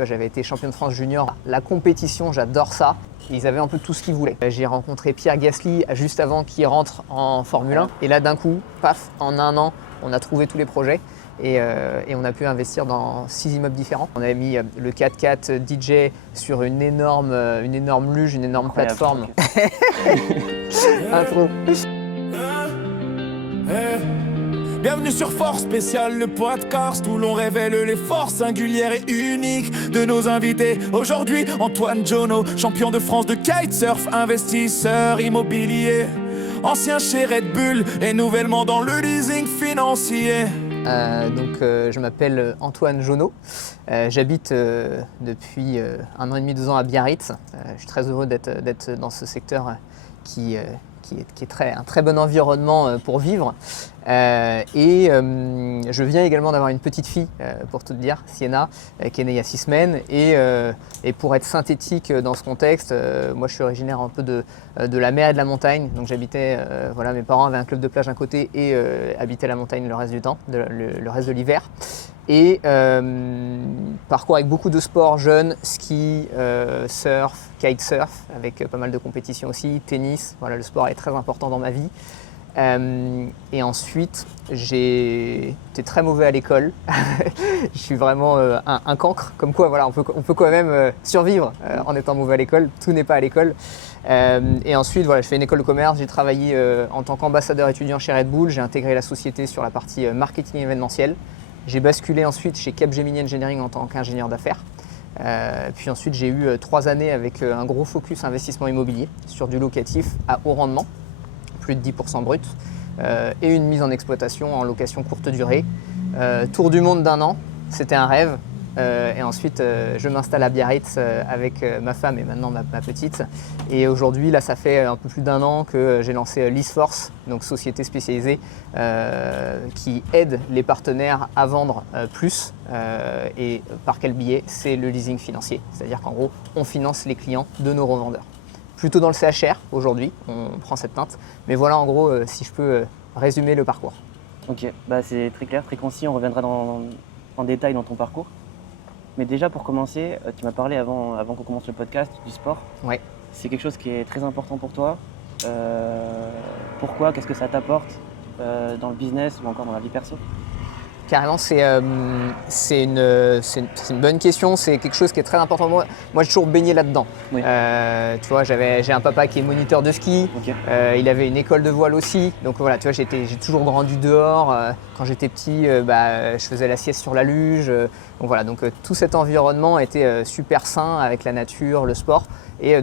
vois, j'avais été champion de France junior. La compétition, j'adore ça. Ils avaient un peu tout ce qu'ils voulaient. J'ai rencontré Pierre Gasly juste avant qu'il rentre en Formule 1. Et là, d'un coup, paf, en un an, on a trouvé tous les projets. Et on a pu investir dans 6 immeubles différents. On avait mis le 4x4 DJ sur une énorme luge, une énorme plateforme. Intro. Bienvenue sur Force Spéciale, le podcast où l'on révèle les forces singulières et uniques de nos invités. Aujourd'hui, Antoine Jono, champion de France de kitesurf, investisseur immobilier, ancien chez Red Bull et nouvellement dans le leasing financier. Je m'appelle Antoine Jono. J'habite depuis 1 an et demi, 2 ans à Biarritz. Je suis très heureux d'être dans ce secteur qui est un très bon environnement pour vivre. Je viens également d'avoir une petite fille, pour tout te dire, Sienna, qui est née il y a 6 semaines. Et pour être synthétique dans ce contexte, moi je suis originaire un peu de la mer et de la montagne. Donc j'habitais, mes parents avaient un club de plage d'un côté et habitaient la montagne le reste du temps, le reste de l'hiver. Et parcours avec beaucoup de sports jeunes, ski, surf, kitesurf, avec pas mal de compétitions aussi, tennis. Voilà, le sport est très important dans ma vie. Et ensuite, j'ai été très mauvais à l'école. Je suis vraiment un cancre. Comme quoi, voilà, on peut quand même survivre en étant mauvais à l'école. Tout n'est pas à l'école. Et ensuite, voilà, je fais une école de commerce. J'ai travaillé en tant qu'ambassadeur étudiant chez Red Bull. J'ai intégré la société sur la partie marketing événementiel. J'ai basculé ensuite chez Capgemini Engineering en tant qu'ingénieur d'affaires. Puis ensuite, j'ai eu 3 années avec un gros focus investissement immobilier sur du locatif à haut rendement, plus de 10% brut, et une mise en exploitation en location courte durée. Tour du monde d'1 an, c'était un rêve. Et ensuite, je m'installe à Biarritz avec ma femme et maintenant ma petite. Et aujourd'hui, là, ça fait un peu plus d'1 an que j'ai lancé LeaseForce, donc société spécialisée qui aide les partenaires à vendre plus. Et par quel biais? C'est le leasing financier. C'est-à-dire qu'en gros, on finance les clients de nos revendeurs. Plutôt dans le CHR aujourd'hui, on prend cette teinte. Mais voilà en gros, si je peux résumer le parcours. Ok, c'est très clair, très concis. On reviendra en détail dans ton parcours. Mais déjà pour commencer, tu m'as parlé avant qu'on commence le podcast du sport. Ouais. C'est quelque chose qui est très important pour toi. Pourquoi? Qu'est-ce que ça t'apporte dans le business ou encore dans la vie perso? Carrément, c'est une bonne question. C'est quelque chose qui est très important pour moi. Moi, j'ai toujours baigné là-dedans. Oui. Tu vois, j'ai un papa qui est moniteur de ski. Okay. Il avait une école de voile aussi. Donc voilà, tu vois, j'ai toujours grandi dehors. Quand j'étais petit, je faisais la sieste sur la luge. Donc voilà, tout cet environnement était super sain avec la nature, le sport. Et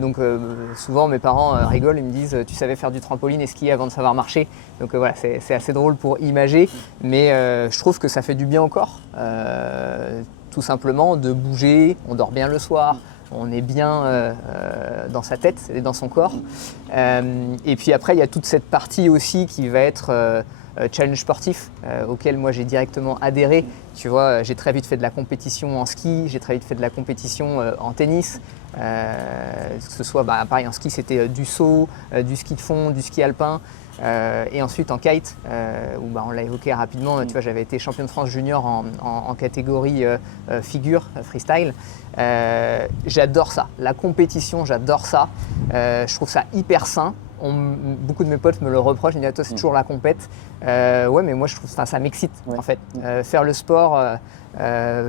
souvent mes parents rigolent, ils me disent tu savais faire du trampoline et skier avant de savoir marcher. Donc voilà, c'est assez drôle pour imager, mais je trouve que ça fait du bien au corps, tout simplement de bouger, on dort bien le soir, on est bien dans sa tête et dans son corps. Et puis après il y a toute cette partie aussi qui va être challenge sportif auquel moi j'ai directement adhéré. Tu vois, j'ai très vite fait de la compétition en ski, j'ai très vite fait de la compétition en tennis. Que ce soit pareil en ski, c'était du saut, du ski de fond, du ski alpin. Et ensuite en kite, où on l'a évoqué rapidement, tu vois, j'avais été champion de France junior en catégorie figure, freestyle. J'adore ça, la compétition, j'adore ça. Je trouve ça hyper sain. Beaucoup de mes potes me le reprochent, ils me disent toi c'est toujours la compète. Ouais, mais moi je trouve ça m'excite en fait. Faire le sport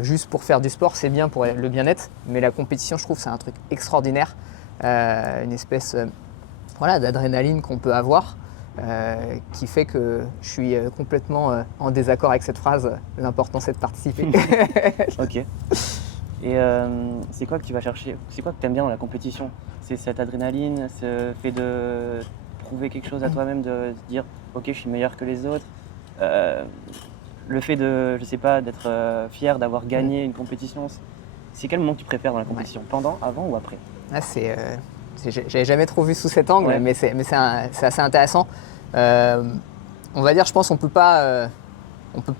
juste pour faire du sport, c'est bien pour le bien-être, mais la compétition, je trouve c'est un truc extraordinaire, une espèce d'adrénaline qu'on peut avoir, qui fait que je suis complètement en désaccord avec cette phrase. L'important c'est de participer. Ok. Et c'est quoi que tu vas chercher? C'est quoi que tu aimes bien dans la compétition? C'est cette adrénaline, ce fait de prouver quelque chose à toi-même, de se dire ok, je suis meilleur que les autres, le fait de, je sais pas, d'être fier d'avoir gagné une compétition. C'est quel moment que tu préfères dans la compétition? Pendant, avant ou après? J'avais jamais trop vu sous cet angle, mais c'est assez intéressant. On va dire, je pense, on peut pas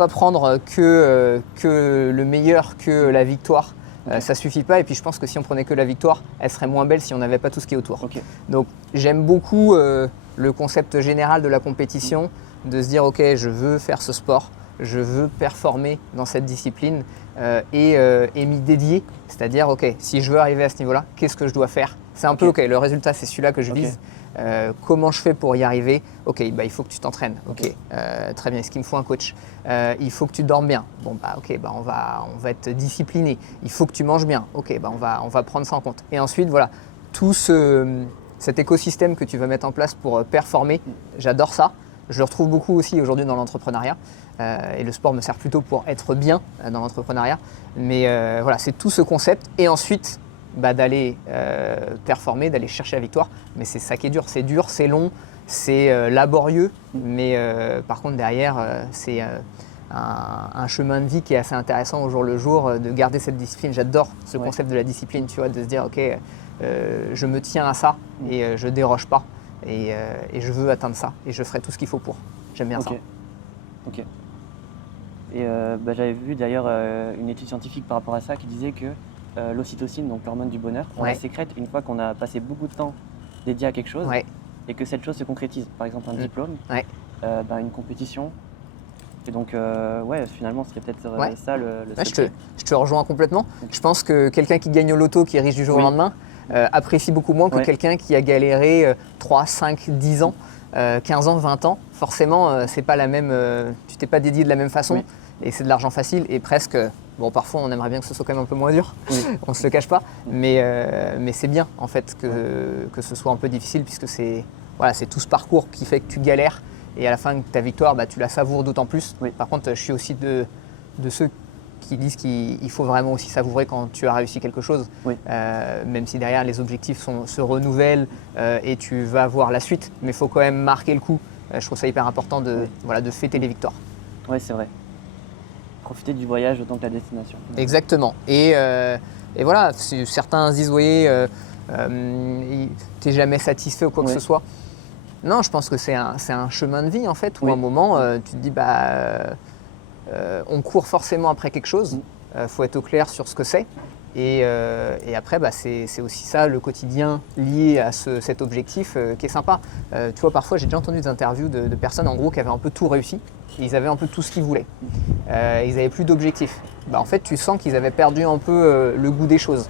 prendre que le meilleur, que la victoire. Ça suffit pas, et puis je pense que si on prenait que la victoire, elle serait moins belle si on n'avait pas tout ce qui est autour. Okay. Donc j'aime beaucoup le concept général de la compétition, de se dire ok, je veux faire ce sport, je veux performer dans cette discipline et m'y dédier. C'est-à-dire, ok, si je veux arriver à ce niveau-là, qu'est-ce que je dois faire? C'est un peu, ok, le résultat, c'est celui-là que je vise. Comment je fais pour y arriver? Ok, bah, il faut que tu t'entraînes. Ok, très bien. Est-ce qu'il me faut un coach? Il faut que tu dormes bien. Bon, bah, ok, bah, on va être discipliné. Il faut que tu manges bien. Ok, bah, on va prendre ça en compte. Et ensuite, voilà, tout cet écosystème que tu vas mettre en place pour performer, j'adore ça. Je le retrouve beaucoup aussi aujourd'hui dans l'entrepreneuriat. Et le sport me sert plutôt pour être bien dans l'entrepreneuriat. Mais voilà, c'est tout ce concept. Et ensuite, d'aller performer, d'aller chercher la victoire. Mais c'est ça qui est dur, c'est long, c'est laborieux, mais par contre derrière, c'est un chemin de vie qui est assez intéressant au jour le jour, de garder cette discipline. J'adore ce concept de la discipline, tu vois, de se dire, ok, je me tiens à ça et je déroge pas et je veux atteindre ça et je ferai tout ce qu'il faut pour. J'aime bien ça. Ok. Et j'avais vu d'ailleurs une étude scientifique par rapport à ça qui disait que l'ocytocine, donc l'hormone du bonheur, on la sécrète une fois qu'on a passé beaucoup de temps dédié à quelque chose et que cette chose se concrétise. Par exemple un diplôme, une compétition. Et donc finalement ce serait peut-être ça le secret. Je te rejoins complètement. Je pense que quelqu'un qui gagne au loto, qui est riche du jour au lendemain, apprécie beaucoup moins que quelqu'un qui a galéré 3, 5, 10 ans, 15 ans, 20 ans. Forcément, c'est pas la même, tu t'es pas dédié de la même façon et c'est de l'argent facile et presque. Bon, parfois, on aimerait bien que ce soit quand même un peu moins dur, on ne se le cache pas, mais c'est bien en fait que ce soit un peu difficile puisque c'est tout ce parcours qui fait que tu galères et à la fin de ta victoire, tu la savoures d'autant plus. Par contre, je suis aussi de ceux qui disent qu'il faut vraiment aussi savourer quand tu as réussi quelque chose, même si derrière les objectifs se renouvellent et tu vas voir la suite, mais il faut quand même marquer le coup. Je trouve ça hyper important de fêter les victoires. Oui, c'est vrai. Profiter du voyage autant que la destination. Exactement. Et voilà, certains disent, t'es jamais satisfait ou quoi que ce soit. Non, je pense que c'est un chemin de vie en fait, où à un moment, tu te dis, on court forcément après quelque chose, faut être au clair sur ce que c'est. Et après, c'est aussi ça, le quotidien lié à cet objectif qui est sympa. Tu vois, parfois, j'ai déjà entendu des interviews de personnes en gros qui avaient un peu tout réussi. Ils avaient un peu tout ce qu'ils voulaient. Ils n'avaient plus d'objectifs. En fait, tu sens qu'ils avaient perdu un peu le goût des choses.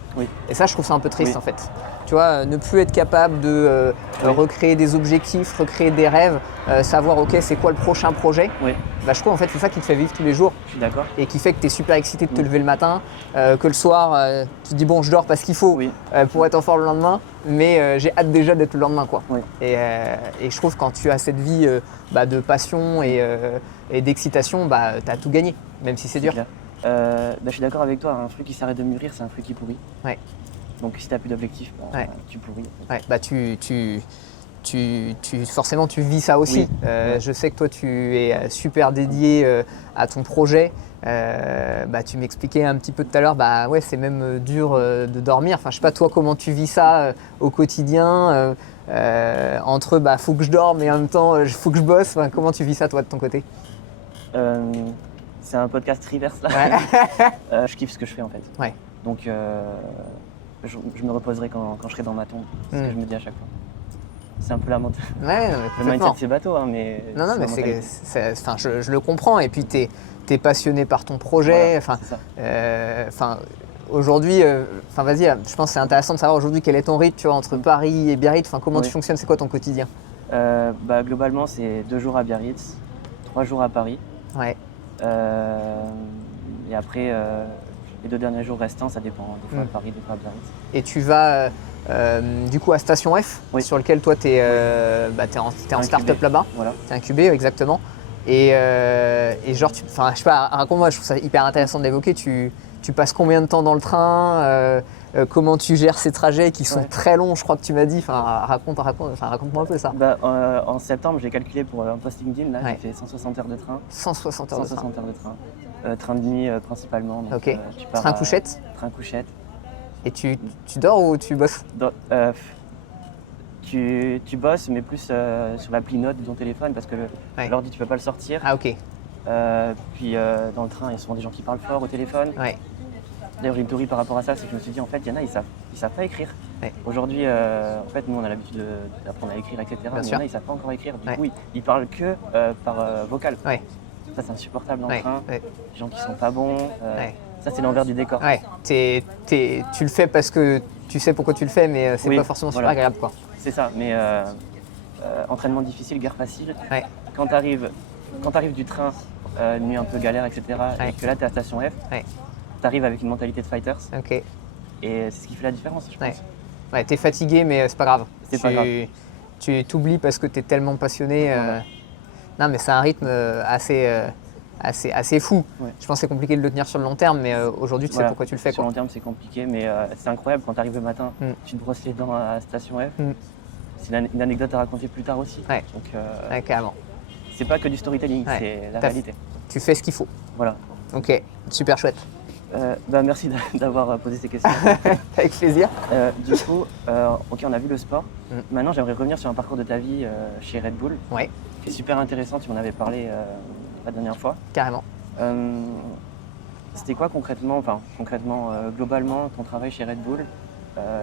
Et ça, je trouve ça un peu triste en fait. Tu vois, ne plus être capable de recréer des objectifs, recréer des rêves, savoir, ok, c'est quoi le prochain projet. Je trouve en fait c'est ça qui te fait vivre tous les jours. Je suis d'accord. Et qui fait que tu es super excité de te lever le matin, que le soir, tu te dis bon, je dors parce qu'il faut pour être en forme le lendemain, mais j'ai hâte déjà d'être le lendemain, quoi. Et je trouve que quand tu as cette vie de passion et d'excitation, tu as tout gagné, même si c'est dur. Je suis d'accord avec toi, un fruit qui s'arrête de mûrir, c'est un fruit qui pourrit. Donc si tu n'as plus d'objectif, tu pourris. Forcément, tu vis ça aussi. Je sais que toi, tu es super dédié à ton projet. Tu m'expliquais un petit peu tout à l'heure, c'est même dur de dormir. Enfin, je sais pas, toi, comment tu vis ça au quotidien entre faut que je dorme et en même temps, faut que je bosse. Enfin, comment tu vis ça, toi, de ton côté? C'est un podcast reverse là. Je kiffe ce que je fais en fait. Donc, je me reposerai quand je serai dans ma tombe. C'est ce que je me dis à chaque fois. C'est un peu la mentalité. Le mindset, c'est bateau, hein, mais. Non, mais je le comprends. Et puis, tu es passionné par ton projet. Aujourd'hui, vas-y, je pense que c'est intéressant de savoir aujourd'hui quel est ton rythme, tu vois, entre Paris et Biarritz. Comment tu fonctionnes, c'est quoi ton quotidien? Globalement, c'est 2 jours à Biarritz, 3 jours à Paris. Et après, les 2 derniers jours restants, ça dépend. Des fois à Paris, des fois à Biarritz. Et tu vas du coup à Station F, sur lequel toi tu es en start-up là-bas. Tu es incubé, exactement. Et genre, je sais pas, raconte-moi, je trouve ça hyper intéressant de l'évoquer. Tu passes combien de temps dans le train? Comment tu gères ces trajets qui sont très longs, je crois que tu m'as dit. Raconte-moi un peu ça. En septembre, j'ai calculé pour un post LinkedIn, là, j'ai fait 160 heures de train. 160 heures de train. Train de nuit principalement. Donc, train couchette? Train couchette. Et tu dors ou tu bosses? Tu bosses, mais plus sur l'appli Note de ton téléphone parce que l'ordi, tu peux pas le sortir. Ah, ok. Puis dans le train, il y a souvent des gens qui parlent fort au téléphone. D'ailleurs, j'ai une théorie par rapport à ça, c'est que je me suis dit, en fait, il y en a, ils savent pas écrire. Aujourd'hui, en fait, nous, on a l'habitude d'apprendre à écrire, etc. Mais il y en a, ils savent pas encore écrire. Du coup, ils parlent que par vocal. Ça, c'est insupportable dans le Ouais, train. ouais. Les gens qui sont pas bons. Ouais. Ça, c'est l'envers du décor. Ouais, tu le fais parce que tu sais pourquoi tu le fais, mais c'est Oui, pas forcément super voilà. agréable, quoi. C'est ça, mais entraînement difficile, guerre facile. Ouais. Quand tu arrives du train, nuit un peu galère, etc., Ouais. et que là, tu es à Station F, Ouais. tu arrives avec une mentalité de fighters, Ok. et c'est ce qui fait la différence, je pense. Ouais. Ouais, t'es fatigué, mais c'est pas grave. C'est pas grave. Tu t'oublies parce que t'es tellement passionné. Voilà. Non, mais c'est un rythme assez fou. Ouais. Je pense que c'est compliqué de le tenir sur le long terme, mais aujourd'hui, tu sais Voilà. pourquoi tu le fais, Sur quoi. long terme, c'est compliqué, mais c'est incroyable quand tu arrives le matin, tu te brosses les dents à Station F. C'est une anecdote à raconter plus tard aussi. Ouais. Donc, Ouais, carrément. c'est pas que du storytelling, Ouais. c'est la T'as- réalité. Tu fais ce qu'il faut. Voilà. Ok, super chouette. Merci d'avoir posé ces questions. Avec plaisir. Du coup, ok, on a vu le sport. Maintenant, j'aimerais revenir sur un parcours de ta vie chez Red Bull, Ouais, qui est super intéressant. Tu m'en avais parlé la dernière fois. carrément. C'était quoi concrètement, globalement, ton travail chez Red Bull?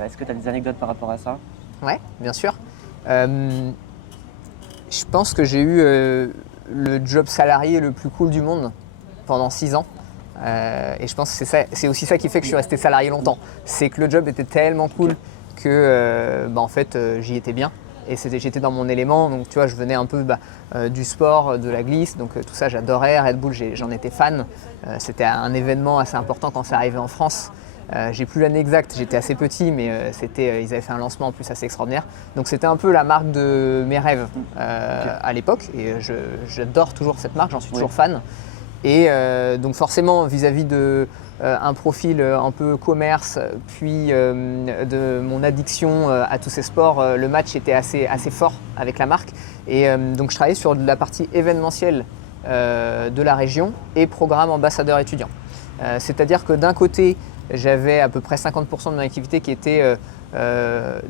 Est-ce que tu as des anecdotes par rapport à ça? Ouais, bien sûr. Je pense que j'ai eu le job salarié le plus cool du monde pendant 6 ans. Et je pense que c'est aussi ça qui fait que je suis resté salarié longtemps. C'est que le job était tellement cool que en fait, j'y étais bien. Et j'étais dans mon élément, donc tu vois, je venais un peu du sport, de la glisse, donc tout ça j'adorais. Red Bull, j'en étais fan. C'était un événement assez important quand c'est arrivé en France. J'ai plus l'année exacte, j'étais assez petit, mais ils avaient fait un lancement en plus assez extraordinaire. Donc c'était un peu la marque de mes rêves à l'époque, et j'adore toujours cette marque, j'en suis toujours fan. Et donc forcément, vis-à-vis de un profil un peu commerce, puis de mon addiction à tous ces sports, le match était assez fort avec la marque. Et donc je travaillais sur la partie événementielle de la région et programme ambassadeur étudiant. C'est-à-dire que d'un côté, j'avais à peu près 50% de mon activité qui était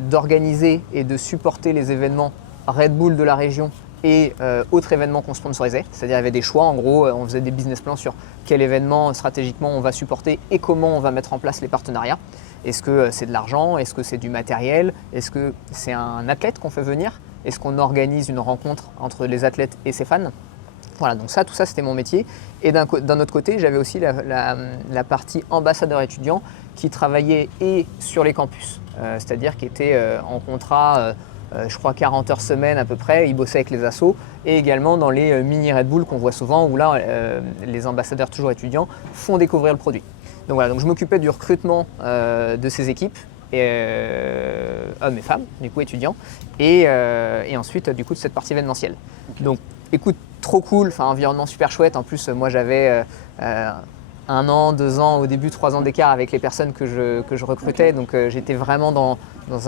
d'organiser et de supporter les événements Red Bull de la région et autres événements qu'on sponsorisait. C'est-à-dire il y avait des choix, en gros, on faisait des business plans sur quel événement stratégiquement on va supporter et comment on va mettre en place les partenariats. Est-ce que c'est de l'argent? Est-ce que c'est du matériel? Est-ce que c'est un athlète qu'on fait venir? Est-ce qu'on organise une rencontre entre les athlètes et ses fans? Voilà, donc tout ça c'était mon métier. Et d'un autre côté, j'avais aussi la partie ambassadeur étudiant qui travaillait et sur les campus, c'est-à-dire qui était en contrat, je crois 40 heures semaine à peu près, il bossait avec les assos, et également dans les mini Red Bull qu'on voit souvent, où là, les ambassadeurs toujours étudiants font découvrir le produit. Donc voilà, donc je m'occupais du recrutement de ces équipes, hommes et femmes, du coup étudiants, et ensuite du coup de cette partie événementielle. Donc écoute, trop cool, environnement super chouette. En plus, moi j'avais 1 an, 2 ans, au début 3 ans d'écart avec les personnes que je recrutais, donc j'étais vraiment dans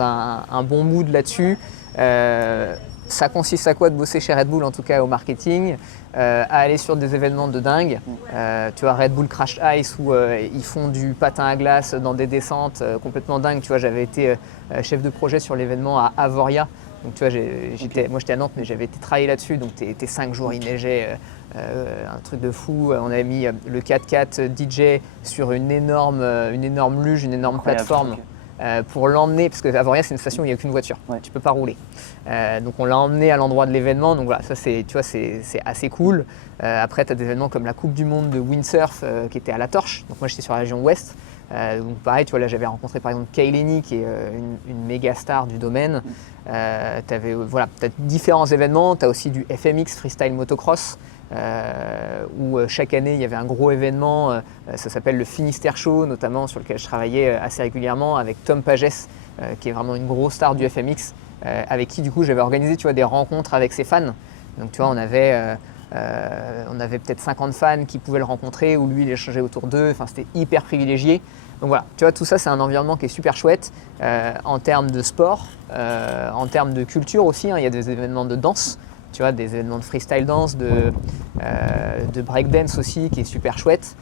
un bon mood là-dessus. Ça consiste à quoi de bosser chez Red Bull, en tout cas au marketing, à aller sur des événements de dingue. Tu vois, Red Bull Crash Ice où ils font du patin à glace dans des descentes complètement dingues. Tu vois, j'avais été chef de projet sur l'événement à Avoria. Donc tu vois, moi j'étais à Nantes, mais j'avais été travailler là-dessus. Donc t'es 5 jours, il neigeait, un truc de fou. On avait mis le 4x4 DJ sur une énorme luge, une énorme plateforme. Pour l'emmener, parce que Avoria c'est une station où il n'y a aucune voiture, tu ne peux pas rouler. Donc on l'a emmené à l'endroit de l'événement, donc voilà, ça c'est assez cool. Après tu as des événements comme la Coupe du Monde de windsurf qui était à La Torche, donc moi j'étais sur la région ouest. Donc pareil, tu vois, là j'avais rencontré par exemple Kay Lenny qui est une méga star du domaine. Tu as différents événements, tu as aussi du FMX, Freestyle Motocross. Où chaque année il y avait un gros événement, ça s'appelle le Finistère Show notamment, sur lequel je travaillais assez régulièrement avec Tom Pages, qui est vraiment une grosse star du FMX, avec qui du coup j'avais organisé, tu vois, des rencontres avec ses fans. Donc tu vois, on avait peut-être 50 fans qui pouvaient le rencontrer, ou lui il échangeait autour d'eux, c'était hyper privilégié. Donc voilà, tu vois, tout ça c'est un environnement qui est super chouette en termes de sport, en termes de culture aussi, il y a des événements de danse. Tu vois, des événements de freestyle dance, de breakdance aussi, qui est super chouette.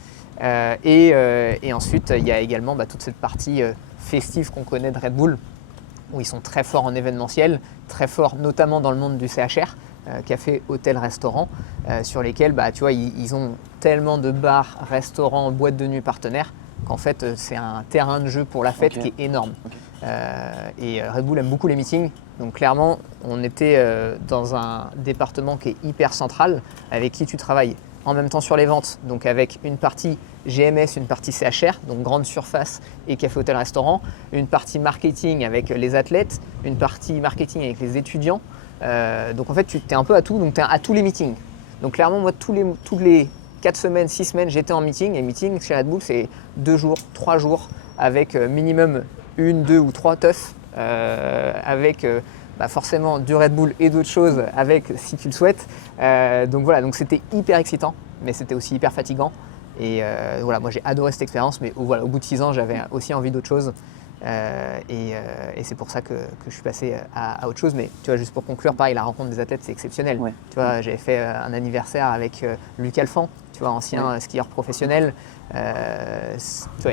Et ensuite, il y a également toute cette partie festive qu'on connaît de Red Bull, où ils sont très forts en événementiel, très forts notamment dans le monde du CHR, café, hôtel, restaurant, sur lesquels tu vois, ils ont tellement de bars, restaurants, boîtes de nuit partenaires, qu'en fait c'est un terrain de jeu pour la fête qui est énorme. Et Red Bull aime beaucoup les meetings, donc clairement on était dans un département qui est hyper central, avec qui tu travailles en même temps sur les ventes, donc avec une partie GMS, une partie CHR, donc grande surface et café, hôtel, restaurant, une partie marketing avec les athlètes, une partie marketing avec les étudiants. Donc en fait, tu es un peu à tout, donc tu es à tous les meetings. Donc clairement, moi, tous les 4 semaines, 6 semaines, j'étais en meeting. Et meeting chez Red Bull, c'est 2 jours, 3 jours, avec minimum 1, 2 ou 3 teufs, avec forcément du Red Bull et d'autres choses, avec si tu le souhaites. Donc voilà, donc c'était hyper excitant, mais c'était aussi hyper fatigant. Et voilà, moi j'ai adoré cette expérience, mais au bout de 6 ans, j'avais aussi envie d'autre chose. Et c'est pour ça que je suis passé à autre chose. Mais tu vois, juste pour conclure, pareil, la rencontre des athlètes, c'est exceptionnel. Ouais. Tu vois, j'avais fait un anniversaire avec Luc Alphand, tu vois, ancien skieur professionnel. Tu vois,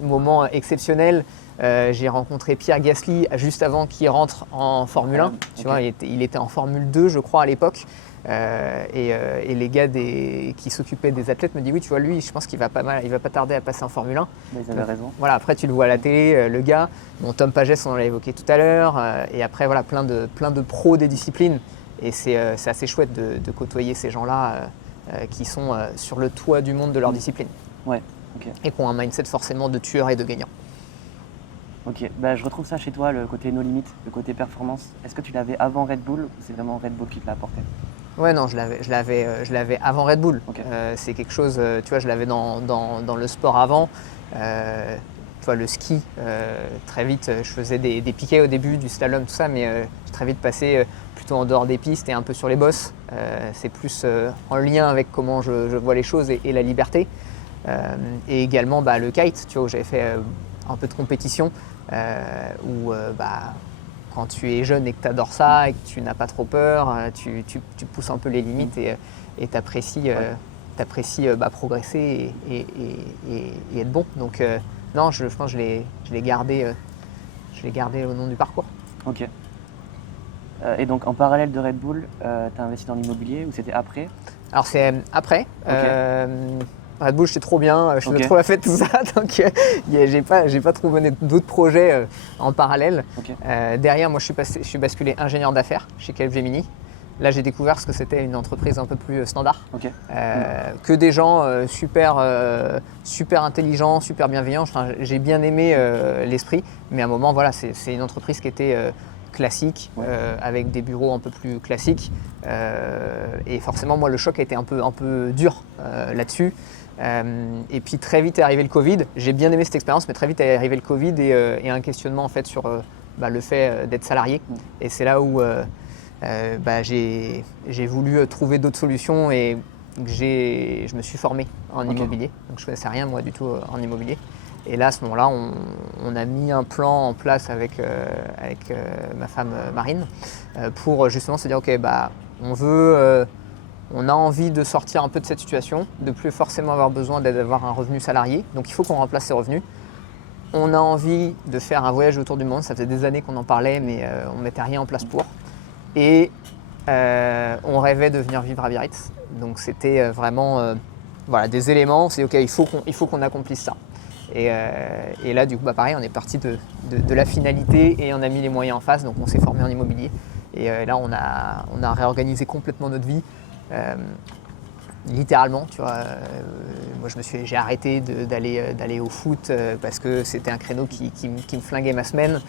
moment exceptionnel. J'ai rencontré Pierre Gasly juste avant qu'il rentre en Formule 1. Tu vois, il était en Formule 2, je crois, à l'époque. Et les gars qui s'occupaient des athlètes me disent oui, tu vois, lui, je pense qu'il va pas tarder à passer en Formule 1. Ils avaient raison. Voilà, après tu le vois à la télé, le gars. Bon, Tom Pagès, on l'a évoqué tout à l'heure. Et après, voilà, plein de pros des disciplines. Et c'est assez chouette de côtoyer ces gens-là qui sont sur le toit du monde de leur discipline. Ouais, ok. Et qui ont un mindset forcément de tueur et de gagnant. Ok, je retrouve ça chez toi, le côté no limit, le côté performance. Est-ce que tu l'avais avant Red Bull ou c'est vraiment Red Bull qui te l'a apporté? Ouais, non, je l'avais avant Red Bull. Okay. C'est quelque chose, tu vois, je l'avais dans le sport avant. Tu vois, le ski, très vite, je faisais des piquets au début, du slalom, tout ça, mais j'ai très vite passé plutôt en dehors des pistes et un peu sur les bosses. C'est plus en lien avec comment je vois les choses et la liberté. Et également le kite, tu vois, où j'avais fait un peu de compétition, où quand tu es jeune et que tu adores ça et que tu n'as pas trop peur, tu pousses un peu les limites et tu apprécies progresser et être bon. Donc non, je pense que je l'ai gardé au long du parcours. Ok. Et donc en parallèle de Red Bull, tu as investi dans l'immobilier ou c'était après? Alors c'est après. Okay. Red Bull, j'étais trop bien, je faisais trop la fête, tout ça, donc j'ai pas trop mené d'autres projets en parallèle. Okay. Derrière, moi, je suis basculé ingénieur d'affaires chez Capgemini. Là, j'ai découvert ce que c'était une entreprise un peu plus standard, okay. que des gens super intelligents, super bienveillants. Enfin, j'ai bien aimé l'esprit, mais à un moment, voilà, c'est une entreprise qui était classique, avec des bureaux un peu plus classiques. Et forcément, moi, le choc a été un peu dur là-dessus. Et puis très vite est arrivé le Covid. J'ai bien aimé cette expérience, mais très vite est arrivé le Covid et un questionnement en fait sur le fait d'être salarié. Et c'est là où j'ai voulu trouver d'autres solutions et je me suis formé en immobilier. Donc je ne connaissais rien moi du tout en immobilier. Et là, à ce moment-là, on a mis un plan en place avec ma femme Marine pour justement se dire ok, on a envie de sortir un peu de cette situation, de plus forcément avoir besoin d'avoir un revenu salarié. Donc il faut qu'on remplace ces revenus. On a envie de faire un voyage autour du monde. Ça faisait des années qu'on en parlait, mais on ne mettait rien en place pour. Et on rêvait de venir vivre à Biarritz. Donc c'était vraiment des éléments. C'est ok, il faut qu'on accomplisse ça. Et là, du coup, pareil, on est parti de la finalité et on a mis les moyens en face. Donc on s'est formé en immobilier. Et là, on a réorganisé complètement notre vie. Littéralement, tu vois, moi j'ai arrêté d'aller au foot parce que c'était un créneau qui me flinguait ma semaine.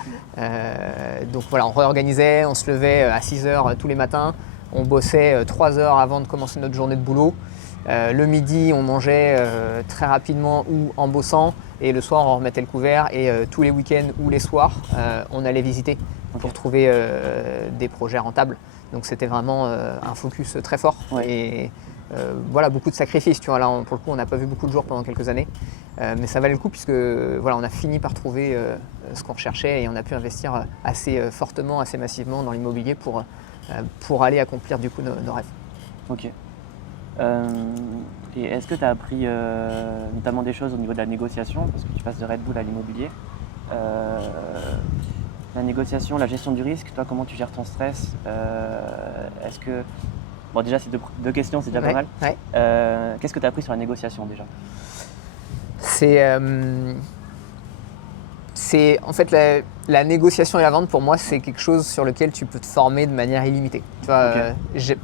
Donc voilà, on réorganisait, on se levait à 6h tous les matins, on bossait 3 heures avant de commencer notre journée de boulot. Le midi, on mangeait très rapidement ou en bossant et le soir, on remettait le couvert et tous les week-ends ou les soirs, on allait visiter pour trouver des projets rentables. Donc c'était vraiment un focus très fort et beaucoup de sacrifices. Tu vois, là, pour le coup, on n'a pas vu beaucoup de jours pendant quelques années, mais ça valait le coup puisque on a fini par trouver ce qu'on recherchait et on a pu investir assez fortement, assez massivement dans l'immobilier pour aller accomplir du coup nos rêves. Ok. Et est-ce que tu as appris notamment des choses au niveau de la négociation, parce que tu passes de Red Bull à l'immobilier? La négociation, la gestion du risque, toi comment tu gères ton stress? Est-ce que... Bon déjà c'est deux questions, c'est déjà pas mal. Ouais. Qu'est-ce que tu as appris sur la négociation déjà? C'est en fait la négociation et la vente pour moi c'est quelque chose sur lequel tu peux te former de manière illimitée. Tu vois, Okay.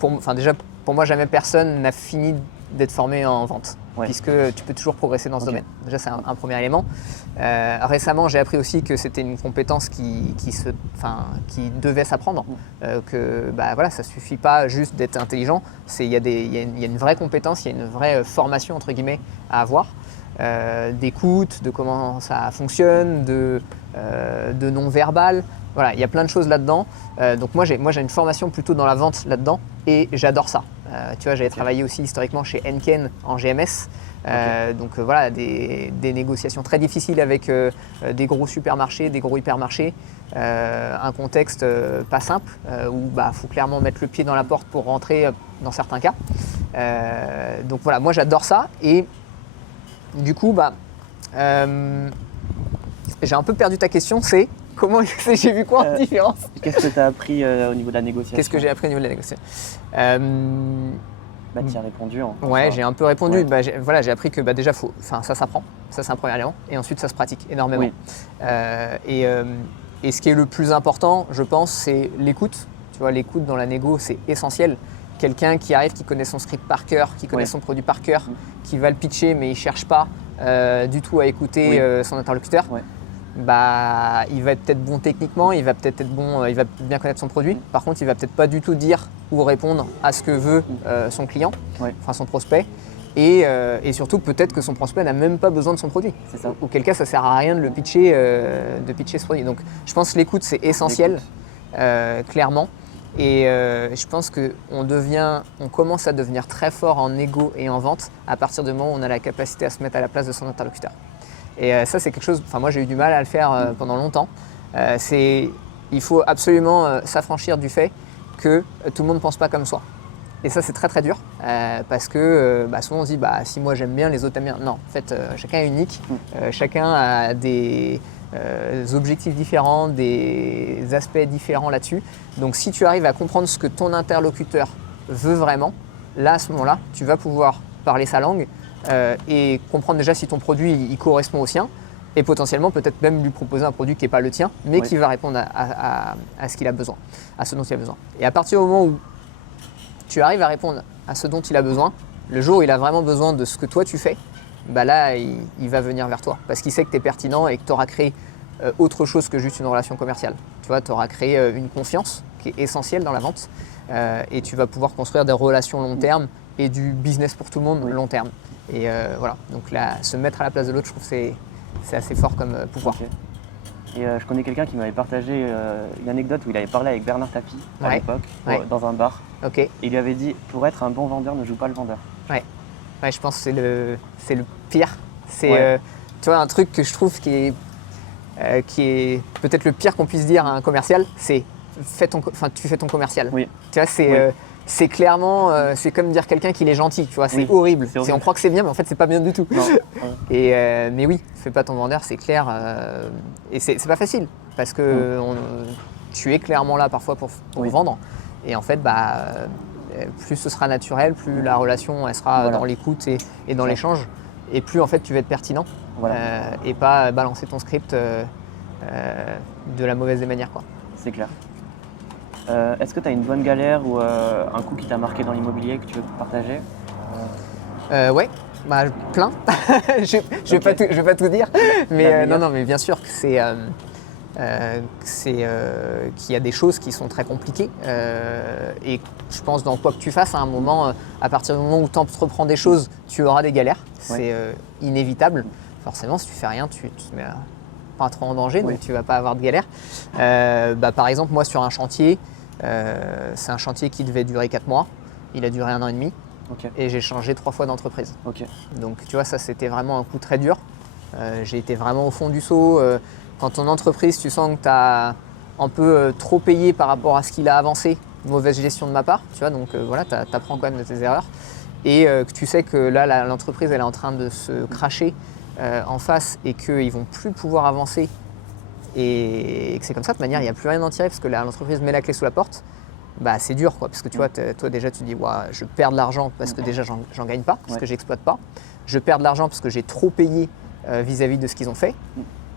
Pour moi jamais personne n'a fini d'être formé en vente, puisque tu peux toujours progresser dans ce domaine. Déjà, c'est un premier élément. Récemment, j'ai appris aussi que c'était une compétence qui devait s'apprendre, que voilà, ça ne suffit pas juste d'être intelligent, il y a une vraie compétence, il y a une vraie formation entre guillemets à avoir, d'écoute, de comment ça fonctionne, de non-verbal. Voilà, il y a plein de choses là-dedans. Donc moi j'ai une formation plutôt dans la vente là-dedans et j'adore ça. Tu vois, j'avais travaillé aussi historiquement chez Henken en GMS. Donc voilà, des négociations très difficiles avec des gros supermarchés, des gros hypermarchés. Un contexte pas simple où faut clairement mettre le pied dans la porte pour rentrer dans certains cas. Donc voilà, moi j'adore ça et du coup j'ai un peu perdu ta question, c'est comment j'ai vu quoi en différence? Qu'est-ce que tu as appris au niveau de la négociation? Qu'est-ce que j'ai appris au niveau de la négociation? Tu as répondu. Ouais, j'ai un peu répondu. Ouais. J'ai appris que déjà, ça s'apprend. Ça, c'est un premier élément. Et ensuite, ça se pratique énormément. Oui. Et ce qui est le plus important, je pense, c'est l'écoute. Tu vois, l'écoute dans la négo, c'est essentiel. Quelqu'un qui arrive, qui connaît son script par cœur, qui connaît son produit par cœur, qui va le pitcher, mais il ne cherche pas du tout à écouter son interlocuteur. Ouais. Il va être peut-être bon techniquement, il va peut-être être bon, il va bien connaître son produit. Par contre, il va peut-être pas du tout dire ou répondre à ce que veut son client, enfin son prospect. Et surtout, peut-être que son prospect n'a même pas besoin de son produit. C'est ça. Auquel cas, ça sert à rien de le pitcher, ce produit. Donc, je pense que l'écoute, c'est essentiel, clairement. Et je pense qu'on commence à devenir très fort en négo et en vente à partir du moment où on a la capacité à se mettre à la place de son interlocuteur. Et ça, c'est quelque chose, moi j'ai eu du mal à le faire pendant longtemps. Il faut absolument s'affranchir du fait que tout le monde ne pense pas comme soi. Et ça, c'est très très dur parce que souvent on se dit si moi j'aime bien, les autres aiment bien. Non, en fait, chacun est unique, chacun a des objectifs différents, des aspects différents là-dessus. Donc si tu arrives à comprendre ce que ton interlocuteur veut vraiment, là à ce moment-là, tu vas pouvoir parler sa langue. Et comprendre déjà si ton produit il correspond au sien et potentiellement peut-être même lui proposer un produit qui n'est pas le tien mais qui va répondre à ce qu'il a besoin, à ce dont il a besoin. Et à partir du moment où tu arrives à répondre à ce dont il a besoin, le jour où il a vraiment besoin de ce que toi tu fais, là il va venir vers toi parce qu'il sait que tu es pertinent et que tu auras créé autre chose que juste une relation commerciale. Tu vois, tu auras créé une confiance qui est essentielle dans la vente et tu vas pouvoir construire des relations long terme et du business pour tout le monde long terme. Et voilà, donc là, se mettre à la place de l'autre, je trouve que c'est assez fort comme pouvoir. Okay. Et je connais quelqu'un qui m'avait partagé une anecdote où il avait parlé avec Bernard Tapie à l'époque, dans un bar. Okay. Et il lui avait dit, pour être un bon vendeur, ne joue pas le vendeur. Ouais, je pense que c'est le pire. C'est tu vois, un truc que je trouve qui est peut-être le pire qu'on puisse dire à un commercial, c'est tu fais ton commercial. Oui. Tu vois, c'est clairement, c'est comme dire quelqu'un qu'il est gentil, tu vois, c'est horrible. On croit que c'est bien, mais en fait, c'est pas bien du tout. Mais oui, fais pas ton vendeur, c'est clair. Et c'est pas facile, parce que tu es clairement là parfois pour vendre. Et en fait, plus ce sera naturel, plus la relation elle sera dans l'écoute et dans l'échange. Et plus en fait, tu vas être pertinent et pas balancer ton script de la mauvaise des manières, quoi. C'est clair. Est-ce que tu as une bonne galère ou un coup qui t'a marqué dans l'immobilier que tu veux partager? Ouais, plein. je vais pas tout dire, mais non, mais bien sûr que qu'il y a des choses qui sont très compliquées et je pense dans quoi que tu fasses à un moment, à partir du moment où tu entreprends des choses, tu auras des galères, c'est inévitable. Forcément, si tu fais rien, tu te mets pas trop en danger, donc tu vas pas avoir de galère. Par exemple, moi sur un chantier, c'est un chantier qui devait durer 4 mois, il a duré 1 an et demi et j'ai changé 3 fois d'entreprise. Donc tu vois, ça c'était vraiment un coup très dur. J'ai été vraiment au fond du seau. Quand ton entreprise, tu sens que tu as un peu trop payé par rapport à ce qu'il a avancé, mauvaise gestion de ma part, tu vois, donc tu apprends quand même de tes erreurs et que tu sais que là l'entreprise elle est en train de se cracher en face et qu'ils ne vont plus pouvoir avancer et que c'est comme ça, de toute manière il n'y a plus rien à en tirer parce que l'entreprise met la clé sous la porte, c'est dur quoi, parce que tu vois, toi déjà tu te dis je perds de l'argent parce que déjà j'en gagne pas, parce que j'exploite pas, je perds de l'argent parce que j'ai trop payé vis-à-vis de ce qu'ils ont fait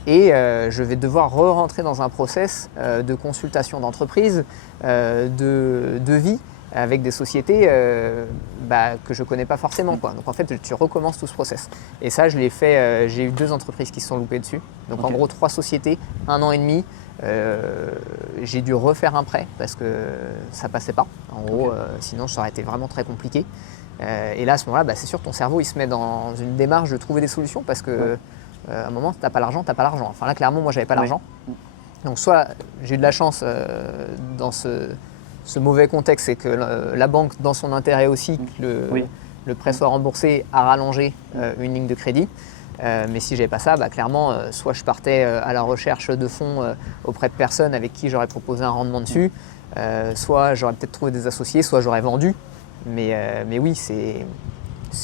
et je vais devoir re-rentrer dans un process de consultation d'entreprise, de vie avec des sociétés que je ne connais pas forcément, quoi. Donc en fait, tu recommences tout ce process. Et ça, je l'ai fait, j'ai eu 2 entreprises qui se sont loupées dessus. Donc en gros, 3 sociétés, 1 an et demi. J'ai dû refaire un prêt parce que ça passait pas. En gros, sinon ça aurait été vraiment très compliqué. Et là, à ce moment-là, c'est sûr, ton cerveau, il se met dans une démarche de trouver des solutions parce que à un moment, t'as pas l'argent, t'as pas l'argent. Enfin là, clairement, moi, j'avais pas l'argent. Donc soit j'ai eu de la chance dans ce mauvais contexte, c'est que la banque, dans son intérêt aussi, que le prêt soit remboursé, a rallongé une ligne de crédit. Mais si j'avais pas ça, clairement, soit je partais à la recherche de fonds auprès de personnes avec qui j'aurais proposé un rendement dessus, soit j'aurais peut-être trouvé des associés, soit j'aurais vendu. Mais oui, tu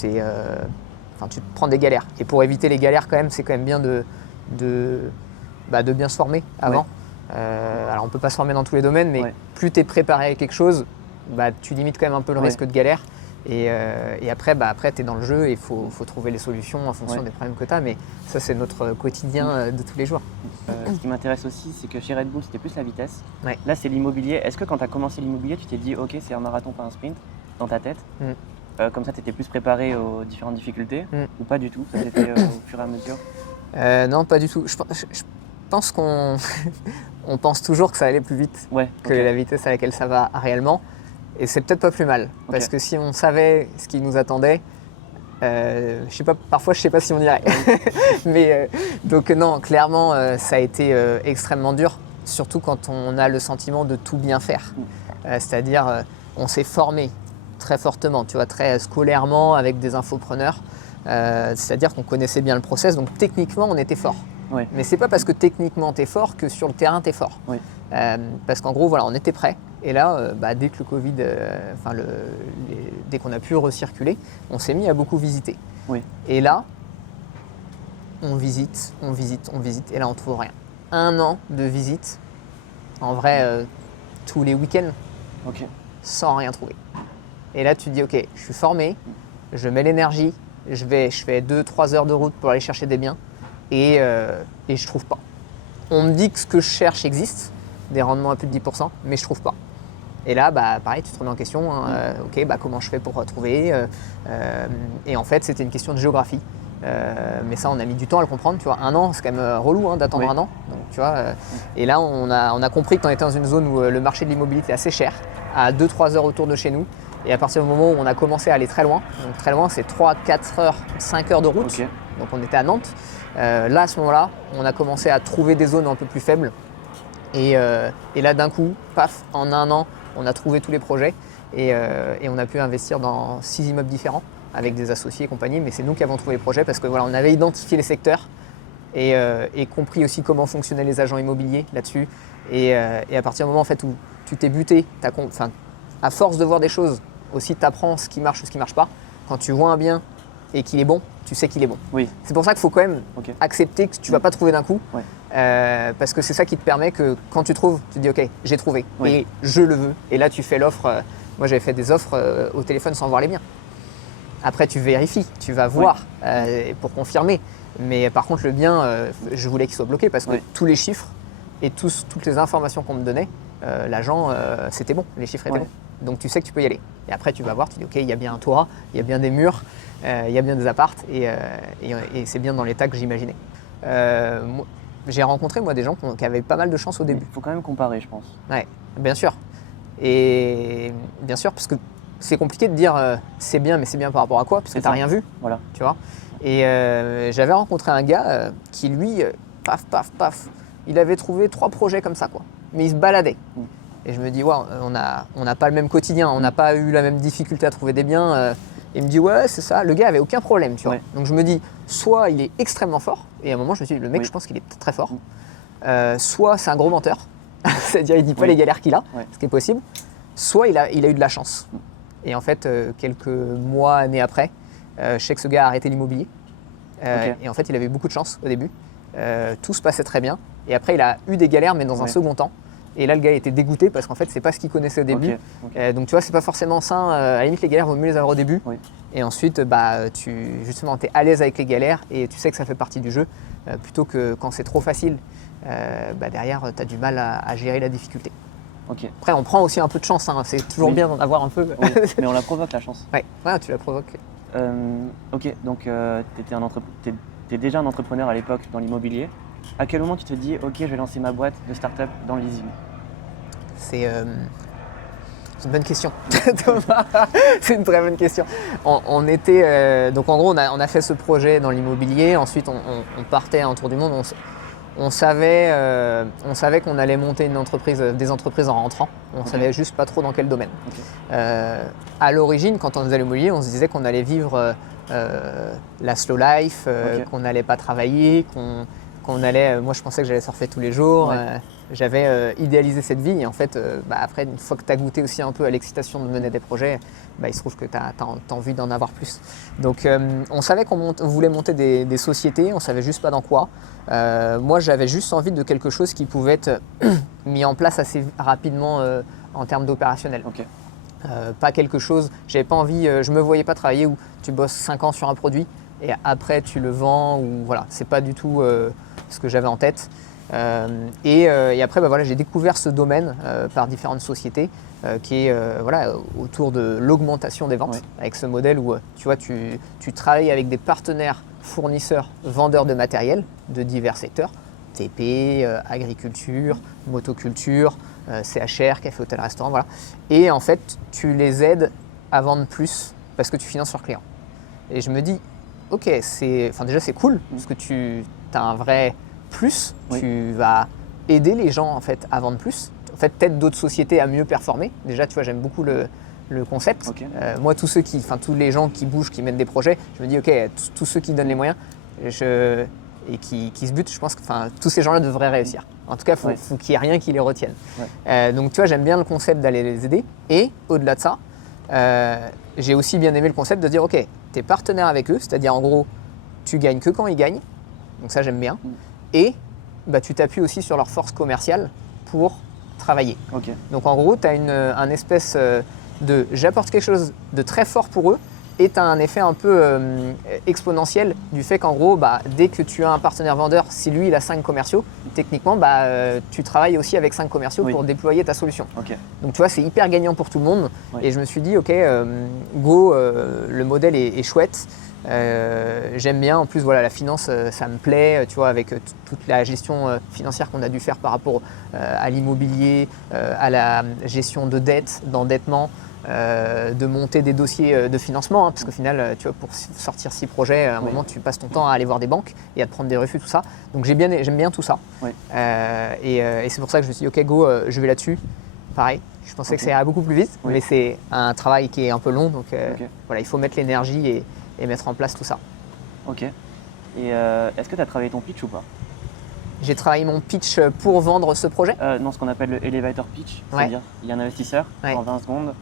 te prends des galères. Et pour éviter les galères, quand même, c'est quand même bien de bien se former avant. Alors on ne peut pas se former dans tous les domaines, mais plus tu es préparé à quelque chose, tu limites quand même un peu le risque de galère. Et après, tu es dans le jeu et il faut trouver les solutions en fonction des problèmes que tu as. Mais ça, c'est notre quotidien de tous les jours. Ce qui m'intéresse aussi, c'est que chez Red Bull, c'était plus la vitesse. Ouais. Là, c'est l'immobilier. Est-ce que quand tu as commencé l'immobilier, tu t'es dit, OK, c'est un marathon, pas un sprint, dans ta tête comme ça, tu étais plus préparé aux différentes difficultés ou pas du tout? Ça s'est fait au fur et à mesure? Non, pas du tout. Je pense qu'on on pense toujours que ça allait plus vite que la vitesse à laquelle ça va réellement. Et c'est peut-être pas plus mal, parce que si on savait ce qui nous attendait, parfois je sais pas si on irait. Mais donc non, clairement ça a été extrêmement dur, surtout quand on a le sentiment de tout bien faire. C'est-à-dire on s'est formé très fortement, tu vois, très scolairement avec des infopreneurs. C'est-à-dire qu'on connaissait bien le process, donc techniquement on était fort. Mais c'est pas parce que techniquement tu es fort que sur le terrain tu es fort. Parce qu'en gros, on était prêts. Et là, dès que le Covid, dès qu'on a pu recirculer, on s'est mis à beaucoup visiter. Et là, on visite, et là on trouve rien. 1 an de visite, en vrai, tous les week-ends, sans rien trouver. Et là, tu te dis, ok, je suis formé, je mets l'énergie, je fais 2-3 heures de route pour aller chercher des biens, et je trouve pas. On me dit que ce que je cherche existe, des rendements à plus de 10%, mais je trouve pas. Et là, pareil, tu te remets en question, comment je fais pour trouver et en fait, c'était une question de géographie. Mais ça, on a mis du temps à le comprendre, tu vois. 1 an, c'est quand même relou d'attendre 1 an. Donc, tu vois, et là, on a compris qu'on était dans une zone où le marché de l'immobilier était assez cher, à 2-3 heures autour de chez nous. Et à partir du moment où on a commencé à aller très loin, donc très loin, c'est 3-4 heures, 5 heures de route. Donc on était à Nantes. Là, à ce moment-là, on a commencé à trouver des zones un peu plus faibles. Et là, d'un coup, paf, en 1 an, on a trouvé tous les projets et on a pu investir dans 6 immeubles différents avec des associés et compagnie. Mais c'est nous qui avons trouvé les projets parce que on avait identifié les secteurs et compris aussi comment fonctionnaient les agents immobiliers là-dessus. Et à partir du moment en fait, où tu t'es buté, à force de voir des choses, aussi tu apprends ce qui marche ou ce qui ne marche pas. Quand tu vois un bien et qu'il est bon, tu sais qu'il est bon. C'est pour ça qu'il faut quand même accepter que tu ne vas pas trouver d'un coup. Parce que c'est ça qui te permet que quand tu trouves, tu te dis ok, j'ai trouvé et je le veux. Et là tu fais l'offre. Moi j'avais fait des offres au téléphone sans voir les biens. Après tu vérifies, tu vas voir pour confirmer. Mais par contre le bien, je voulais qu'il soit bloqué parce que tous les chiffres et toutes les informations qu'on me donnait, l'agent c'était bon, les chiffres étaient bons. Donc tu sais que tu peux y aller. Et après tu vas voir, tu dis ok, il y a bien un toit, il y a bien des murs, il y a bien des appartes et c'est bien dans l'état que j'imaginais. J'ai rencontré moi des gens qui avaient pas mal de chance au début. Il faut quand même comparer, je pense. Ouais, bien sûr. Et bien sûr, parce que c'est compliqué de dire c'est bien, mais c'est bien par rapport à quoi? Parce que t'as rien vu. Voilà. Tu vois. Et j'avais rencontré un gars qui lui, paf, il avait trouvé 3 projets comme ça quoi. Mais il se baladait. Et je me dis, on n'a pas le même quotidien, on n'a pas eu la même difficulté à trouver des biens. Il me dit, ouais, c'est ça. Le gars avait aucun problème, tu vois. Donc je me dis, soit il est extrêmement fort, et à un moment je me suis dit, le mec, je pense qu'il est très fort. Soit c'est un gros menteur, c'est-à-dire il dit pas les galères qu'il a, ce qui est possible. Soit il a eu de la chance. Et en fait, quelques mois, années après, je sais que ce gars a arrêté l'immobilier. Et en fait, il avait beaucoup de chance au début. Tout se passait très bien. Et après, il a eu des galères, mais dans un second temps. Et là, le gars était dégoûté parce qu'en fait, c'est pas ce qu'il connaissait au début. Donc, tu vois, c'est pas forcément sain. À la limite, les galères, vaut mieux les avoir au début. Et ensuite, tu es à l'aise avec les galères et tu sais que ça fait partie du jeu. Plutôt que quand c'est trop facile, derrière, tu as du mal à gérer la difficulté. Ok. Après, on prend aussi un peu de chance, hein. C'est toujours bien d'en avoir un peu. Oui, mais on la provoque la chance. Ouais, tu la provoques. Ok, donc t'es déjà un entrepreneur à l'époque dans l'immobilier. À quel moment tu te dis, ok, je vais lancer ma boîte de start-up dans le leasing? C'est une bonne question, Thomas. C'est une très bonne question. On était donc en gros, on a fait ce projet dans l'immobilier. Ensuite, on partait un tour du monde. On savait qu'on allait monter des entreprises en rentrant. On savait juste pas trop dans quel domaine. À l'origine, quand on faisait l'immobilier, on se disait qu'on allait vivre la slow life, qu'on n'allait pas travailler, qu'on allait. Moi, je pensais que j'allais surfer tous les jours. J'avais idéalisé cette vie et en fait, après, une fois que tu as goûté aussi un peu à l'excitation de mener des projets, il se trouve que tu as envie d'en avoir plus. Donc, on savait qu'on voulait monter des sociétés, on savait juste pas dans quoi. Moi, j'avais juste envie de quelque chose qui pouvait être mis en place assez rapidement en termes d'opérationnel. Pas quelque chose, j'avais pas envie, je me voyais pas travailler où tu bosses 5 ans sur un produit et après tu le vends ou voilà, c'est pas du tout ce que j'avais en tête. Et après, j'ai découvert ce domaine par différentes sociétés qui est autour de l'augmentation des ventes avec ce modèle où tu travailles avec des partenaires fournisseurs, vendeurs de matériel de divers secteurs, TP, agriculture, motoculture, CHR, café, hôtel, restaurant, voilà. Et en fait, tu les aides à vendre plus parce que tu finances leurs clients. Et je me dis, ok, déjà c'est cool parce que tu as un vrai plus, tu vas aider les gens en fait à vendre plus. En fait, t'aides d'autres sociétés à mieux performer. Déjà, tu vois, j'aime beaucoup le concept. Moi, tous les gens qui bougent, qui mènent des projets, je me dis, ok, tous ceux qui donnent les moyens et qui se butent, je pense que tous ces gens-là devraient réussir. En tout cas, il faut qu'il n'y ait rien qui les retienne. Donc, tu vois, j'aime bien le concept d'aller les aider. Et au-delà de ça, j'ai aussi bien aimé le concept de dire, ok, tu es partenaire avec eux, c'est-à-dire en gros, tu gagnes que quand ils gagnent. Donc ça, j'aime bien. Et tu t'appuies aussi sur leur force commerciale pour travailler. Donc en gros, tu as un espèce de j'apporte quelque chose de très fort pour eux et tu as un effet un peu exponentiel du fait qu'en gros, dès que tu as un partenaire vendeur, si lui il a 5 commerciaux, techniquement, tu travailles aussi avec 5 commerciaux pour déployer ta solution. Donc tu vois, c'est hyper gagnant pour tout le monde. Et je me suis dit, ok, go, le modèle est chouette. J'aime bien, en plus la finance ça me plaît, tu vois, avec toute la gestion financière qu'on a dû faire par rapport à l'immobilier, à la gestion de dette, d'endettement, de monter des dossiers de financement, parce qu'au final, tu vois, pour sortir 6 projets, à un moment tu passes ton temps à aller voir des banques et à te prendre des refus, tout ça. Donc j'aime bien tout ça. Et c'est pour ça que je me suis dit, ok, go, je vais là-dessus. Pareil, je pensais que ça irait beaucoup plus vite, mais c'est un travail qui est un peu long, donc il faut mettre l'énergie et mettre en place tout ça. Ok. Et est-ce que tu as travaillé ton pitch ou pas? J'ai travaillé mon pitch pour vendre ce projet. Non, ce qu'on appelle le elevator pitch, c'est-à-dire il y a un investisseur en 20 secondes.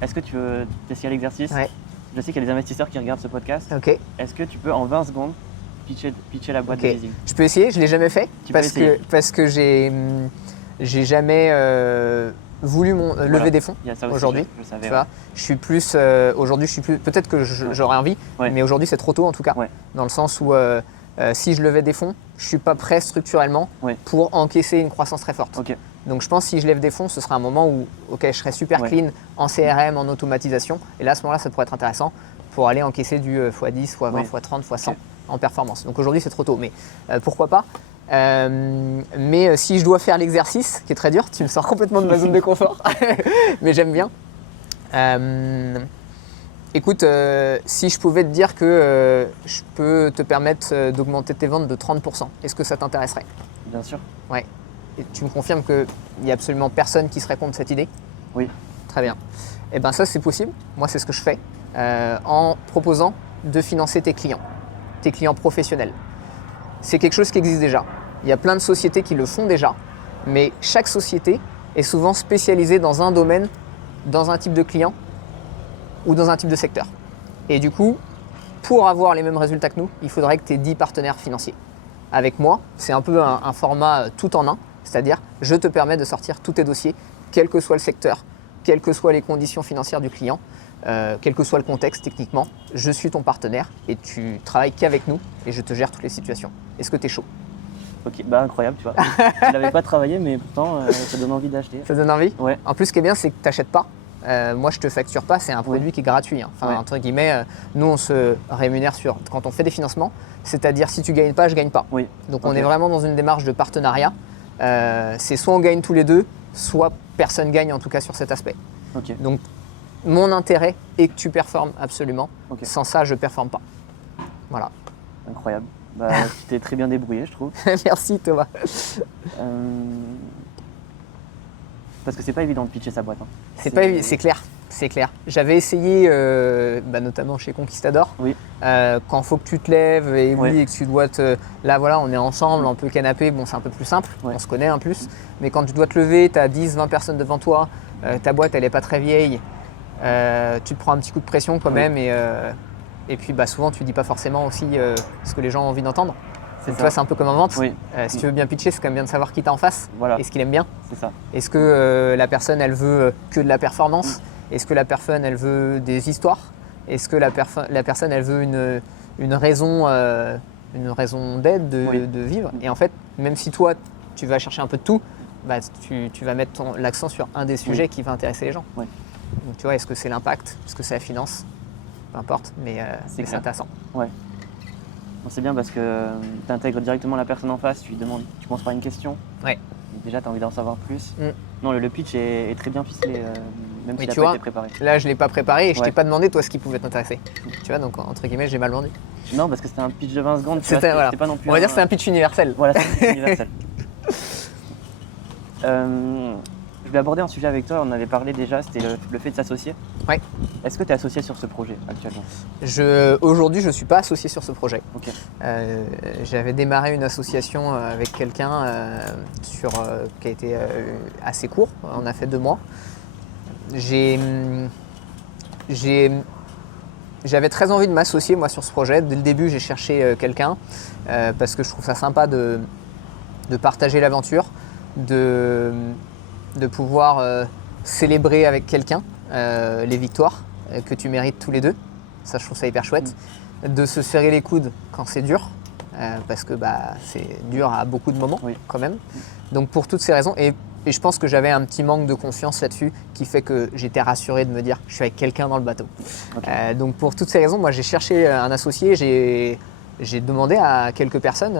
Est-ce que tu veux tester l'exercice? Je sais qu'il y a des investisseurs qui regardent ce podcast. Est-ce que tu peux en 20 secondes pitcher la boîte de leasing? Je peux essayer, je ne l'ai jamais fait parce que j'ai jamais voulu lever des fonds aujourd'hui. Tu vois, je suis plus aujourd'hui, peut-être que j'aurais envie, mais aujourd'hui c'est trop tôt en tout cas, dans le sens où si je levais des fonds, je suis pas prêt structurellement pour encaisser une croissance très forte. Donc je pense que si je lève des fonds, ce sera un moment où je serai super clean en CRM, en automatisation, et là à ce moment-là ça pourrait être intéressant pour aller encaisser du x10, x20, x30, x100 en performance. Donc aujourd'hui c'est trop tôt, mais pourquoi pas. Mais si je dois faire l'exercice, qui est très dur, tu me sors complètement de ma zone de confort, mais j'aime bien. Écoute, si je pouvais te dire que je peux te permettre d'augmenter tes ventes de 30%, est-ce que ça t'intéresserait? Bien sûr. Ouais. Et tu me confirmes qu'il n'y a absolument personne qui serait contre cette idée? Oui. Très bien. Et bien ça c'est possible, moi c'est ce que je fais, en proposant de financer tes clients professionnels. C'est quelque chose qui existe déjà. Il y a plein de sociétés qui le font déjà, mais chaque société est souvent spécialisée dans un domaine, dans un type de client ou dans un type de secteur. Et du coup, pour avoir les mêmes résultats que nous, il faudrait que tu aies 10 partenaires financiers. Avec moi, c'est un peu un format tout en un, c'est-à-dire je te permets de sortir tous tes dossiers, quel que soit le secteur, quelles que soient les conditions financières du client, quel que soit le contexte techniquement, je suis ton partenaire et tu travailles qu'avec nous et je te gère toutes les situations. Est-ce que tu es chaud? Ok, bah incroyable, tu vois. Je l'avais pas travaillé, mais pourtant, ça donne envie d'acheter. Ça donne envie? Ouais. En plus, ce qui est bien, c'est que tu n'achètes pas. Moi, je te facture pas, c'est un produit qui est gratuit. Hein. Enfin, entre guillemets, nous, on se rémunère quand on fait des financements. C'est-à-dire, si tu gagnes pas, je gagne pas. Oui. Donc, on est vraiment dans une démarche de partenariat. C'est soit on gagne tous les deux, soit personne gagne, en tout cas, sur cet aspect. Ok. Donc, mon intérêt est que tu performes absolument. Ok. Sans ça, je performe pas. Voilà. Incroyable. Bah, tu t'es très bien débrouillé, je trouve. Merci, Thomas. Parce que c'est pas évident de pitcher sa boîte. Hein. C'est clair. C'est clair. J'avais essayé, notamment chez Conquistador, Oui. quand il faut que tu te lèves et Ouais. et que tu dois te... Là, voilà, on est ensemble, un peu canapé, bon, c'est un peu plus simple, Ouais. on se connaît un plus. Mais quand tu dois te lever, tu as 10, 20 personnes devant toi, ta boîte, elle n'est pas très vieille, tu te prends un petit coup de pression quand même et puis souvent, tu dis pas forcément aussi ce que les gens ont envie d'entendre. Donc, tu vois, c'est un peu comme en vente. Oui. Si tu veux bien pitcher, c'est quand même bien de savoir qui t'as en face Voilà. et ce qu'il aime bien. C'est ça. Est-ce que la personne, elle veut que de la performance? Est-ce que la personne, elle veut des histoires? Est-ce que la personne, elle veut une raison d'aide, de vivre? Et en fait, même si toi, tu vas chercher un peu de tout, tu vas mettre l'accent sur un des sujets qui va intéresser les gens. Ouais. Donc tu vois, est-ce que c'est l'impact? Est-ce que c'est la finance? Peu importe, mais c'est intéressant. Ouais. Bon, c'est bien parce que tu intègres directement la personne en face, tu lui demandes, tu commences par une question. Ouais. Et déjà, tu as envie d'en savoir plus. Mm. Non, le pitch est très bien ficelé, même Mais s'il n'a tu pas vois, été préparé. Là, je ne l'ai pas préparé et je Ouais. t'ai pas demandé, toi, ce qui pouvait t'intéresser. Tu vois, donc entre guillemets, j'ai mal vendu. Non, parce que c'était un pitch de 20 secondes. tu vois, C'était voilà. c'était pas non plus On va dire que c'est un pitch universel. Voilà, c'est universel. Je vais aborder un sujet avec toi, on avait parlé déjà, c'était le fait de s'associer. Ouais. Est-ce que tu es associé sur ce projet actuellement? Aujourd'hui, je ne suis pas associé sur ce projet. Ok. J'avais démarré une association avec quelqu'un qui a été assez court. On a fait 2 mois. J'avais très envie de m'associer moi sur ce projet. Dès le début, j'ai cherché quelqu'un parce que je trouve ça sympa de partager l'aventure, de pouvoir célébrer avec quelqu'un les victoires que tu mérites tous les deux. Ça, je trouve ça hyper chouette. De se serrer les coudes quand c'est dur, parce que c'est dur à beaucoup de moments quand même. Donc pour toutes ces raisons, et je pense que j'avais un petit manque de confiance là-dessus qui fait que j'étais rassuré de me dire je suis avec quelqu'un dans le bateau. Okay. Donc pour toutes ces raisons, moi j'ai cherché un associé, j'ai demandé à quelques personnes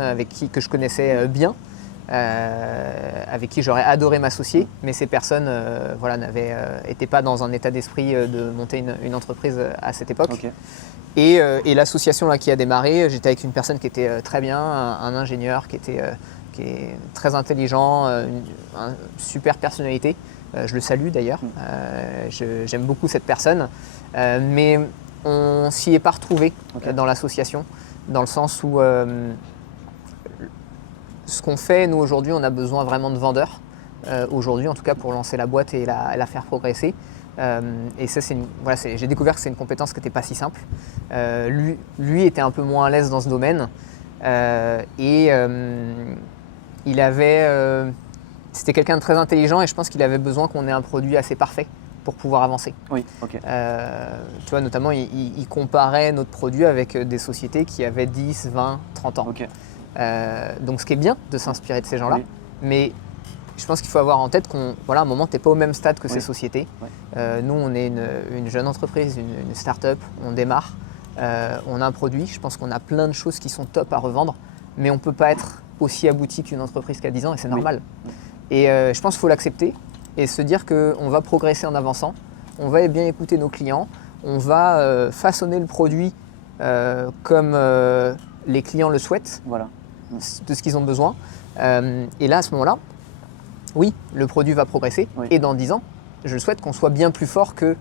que je connaissais bien, avec qui j'aurais adoré m'associer, mais ces personnes n'étaient pas dans un état d'esprit de monter une entreprise à cette époque. Okay. Et l'association là, qui a démarré, j'étais avec une personne qui était très bien, un ingénieur qui est très intelligent, une super personnalité. Je le salue d'ailleurs. J'aime beaucoup cette personne. Mais on s'y est pas retrouvé dans l'association, dans le sens où ce qu'on fait, nous aujourd'hui, on a besoin vraiment de vendeurs. Aujourd'hui, en tout cas, pour lancer la boîte et la faire progresser. Et ça, j'ai découvert que c'est une compétence qui n'était pas si simple. Lui était un peu moins à l'aise dans ce domaine. Il avait, c'était quelqu'un de très intelligent et je pense qu'il avait besoin qu'on ait un produit assez parfait pour pouvoir avancer. Oui, ok. Tu vois, notamment, il comparait notre produit avec des sociétés qui avaient 10, 20, 30 ans. Okay. Donc, ce qui est bien de s'inspirer de ces gens-là, mais je pense qu'il faut avoir en tête qu'à un moment, tu n'es pas au même stade que ces sociétés. Nous, on est une jeune entreprise, une start-up, on démarre, on a un produit, je pense qu'on a plein de choses qui sont top à revendre, mais on ne peut pas être aussi abouti qu'une entreprise qui a 10 ans et c'est normal. Et je pense qu'il faut l'accepter et se dire qu'on va progresser en avançant, on va bien écouter nos clients, on va façonner le produit comme les clients le souhaitent, de ce qu'ils ont besoin. Et là, à ce moment-là, oui, le produit va progresser et dans 10 ans, je souhaite qu'on soit bien plus fort que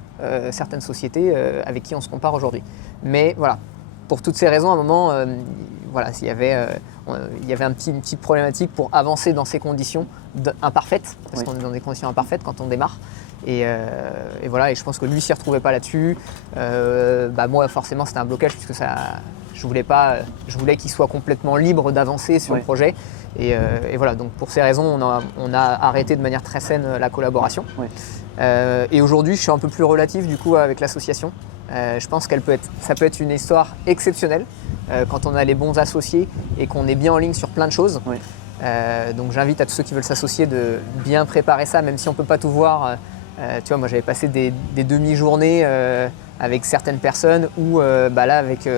certaines sociétés avec qui on se compare aujourd'hui. Mais voilà, pour toutes ces raisons, à un moment, il y avait une petite problématique pour avancer dans ces conditions imparfaites, parce qu'on est dans des conditions imparfaites quand on démarre. Et voilà, et je pense que lui ne s'y retrouvait pas là-dessus. Moi, forcément, c'était un blocage puisque je voulais qu'il soit complètement libre d'avancer sur le projet. Et voilà, donc pour ces raisons, on a arrêté de manière très saine la collaboration. Et aujourd'hui, je suis un peu plus relatif du coup avec l'association. Je pense ça peut être une histoire exceptionnelle quand on a les bons associés et qu'on est bien en ligne sur plein de choses. Donc j'invite à tous ceux qui veulent s'associer de bien préparer ça, même si on ne peut pas tout voir. Tu vois, moi j'avais passé des demi-journées avec certaines personnes où là avec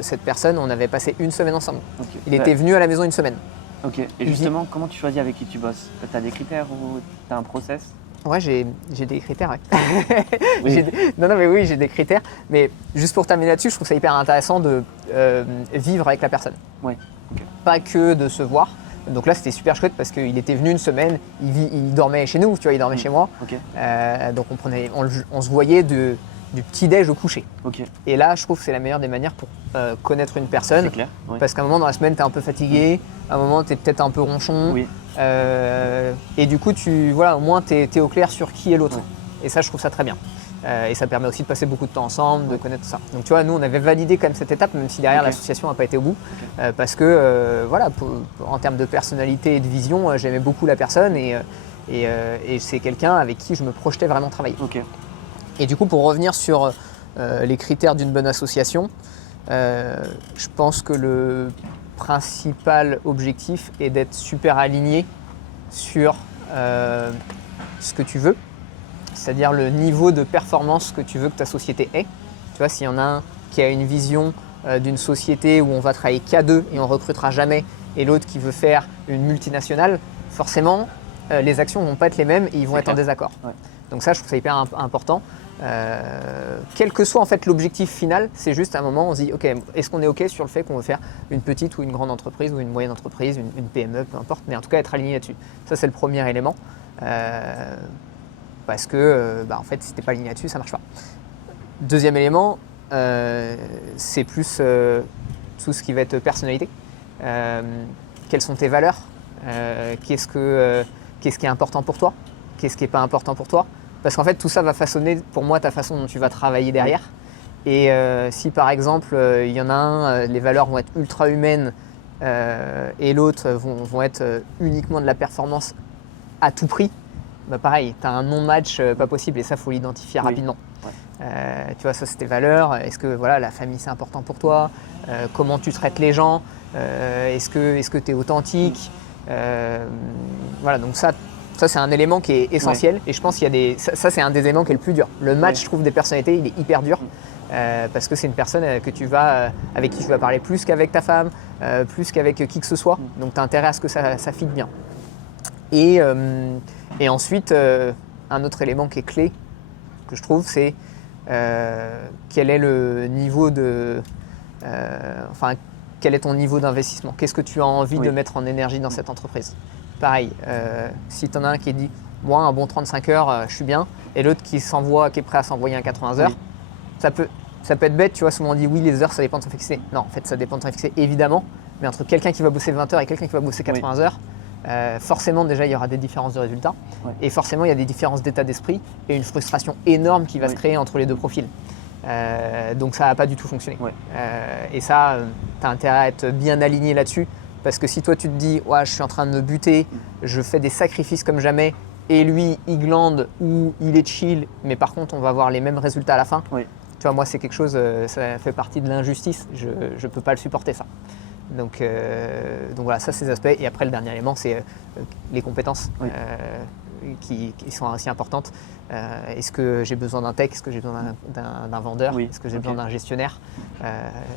cette personne on avait passé une semaine ensemble. Okay. Il était venu à la maison une semaine. Ok, et justement comment tu choisis avec qui tu bosses? Tu as des critères ou tu as un process? Ouais, j'ai des critères. Ouais. Oui. Oui, j'ai des critères. Mais juste pour terminer là-dessus, je trouve ça hyper intéressant de vivre avec la personne. Ouais. Okay. Pas que de se voir. Donc là, c'était super chouette parce qu'il était venu une semaine, il dormait chez nous, tu vois, il dormait chez moi. Okay. Donc on se voyait du petit-déj au coucher. Okay. Et là, je trouve que c'est la meilleure des manières pour connaître une personne. C'est clair. Ouais. Parce qu'à un moment dans la semaine, tu es un peu fatigué, à un moment, tu es peut-être un peu ronchon. Oui. Et du coup, au moins, tu es au clair sur qui est l'autre. Ouais. Et ça, je trouve ça très bien. Et ça permet aussi de passer beaucoup de temps ensemble, de connaître ça. Donc tu vois, nous, on avait validé quand même cette étape, même si derrière l'association n'a pas été au bout. Parce que, en termes de personnalité et de vision, j'aimais beaucoup la personne et c'est quelqu'un avec qui je me projetais vraiment travailler. Okay. Et du coup, pour revenir sur les critères d'une bonne association, je pense que le principal objectif est d'être super aligné sur ce que tu veux, c'est-à-dire le niveau de performance que tu veux que ta société ait. Tu vois, s'il y en a un qui a une vision d'une société où on va travailler qu'à deux et on recrutera jamais, et l'autre qui veut faire une multinationale, forcément, les actions ne vont pas être les mêmes et ils vont être en désaccord. Ouais. Donc ça, je trouve ça hyper important. Quel que soit en fait l'objectif final, c'est juste à un moment on se dit ok, est-ce qu'on est ok sur le fait qu'on veut faire une petite ou une grande entreprise ou une moyenne entreprise, une PME, peu importe, mais en tout cas être aligné là-dessus. Ça c'est le premier élément parce que en fait si t'es pas aligné là-dessus ça marche pas. Deuxième élément, c'est plus tout ce qui va être personnalité. Quelles sont tes valeurs, qu'est-ce qui est important pour toi, qu'est-ce qui est pas important pour toi. Parce qu'en fait, tout ça va façonner pour moi ta façon dont tu vas travailler derrière. Et si par exemple, il y en a un, les valeurs vont être ultra humaines et l'autre vont être uniquement de la performance à tout prix, pareil, tu as un non-match pas possible et ça, il faut l'identifier rapidement. Ouais. Tu vois, ça c'est tes valeurs. Est-ce que la famille c'est important pour toi? Comment tu traites les gens? Est-ce que tu es authentique? Donc ça c'est un élément qui est essentiel et je pense qu'il y a ça c'est un des éléments qui est le plus dur. Le match, je trouve, des personnalités, il est hyper dur parce que c'est une personne avec qui tu vas parler plus qu'avec ta femme, plus qu'avec qui que ce soit. Donc tu as intérêt à ce que ça fit bien. Et ensuite, un autre élément qui est clé que je trouve, c'est quel est le niveau quel est ton niveau d'investissement? Qu'est-ce que tu as envie de mettre en énergie dans cette entreprise? Pareil, si tu en as un qui dit « moi, un bon 35 heures, je suis bien », et l'autre qui est prêt à s'envoyer un 80 heures, ça peut être bête, tu vois, souvent on dit « oui, les heures, ça dépend de ton fixé ». Non, en fait, ça dépend de ton fixé, évidemment, mais entre quelqu'un qui va bosser 20 heures et quelqu'un qui va bosser 80 heures, forcément, déjà, il y aura des différences de résultats, et forcément, il y a des différences d'état d'esprit et une frustration énorme qui va se créer entre les deux profils. Donc ça va pas du tout fonctionner. Et ça, tu as intérêt à être bien aligné là-dessus. Parce que si toi tu te dis ouais, je suis en train de me buter, je fais des sacrifices comme jamais, et lui il glande ou il est chill, mais par contre on va avoir les mêmes résultats à la fin. Tu vois, moi c'est quelque chose, ça fait partie de l'injustice, je ne peux pas le supporter ça. Donc voilà, ça c'est les aspects. Et après le dernier élément c'est les compétences qui sont aussi importantes. Est-ce que j'ai besoin d'un tech? Est-ce que j'ai besoin d'un vendeur? Est-ce que j'ai besoin d'un gestionnaire?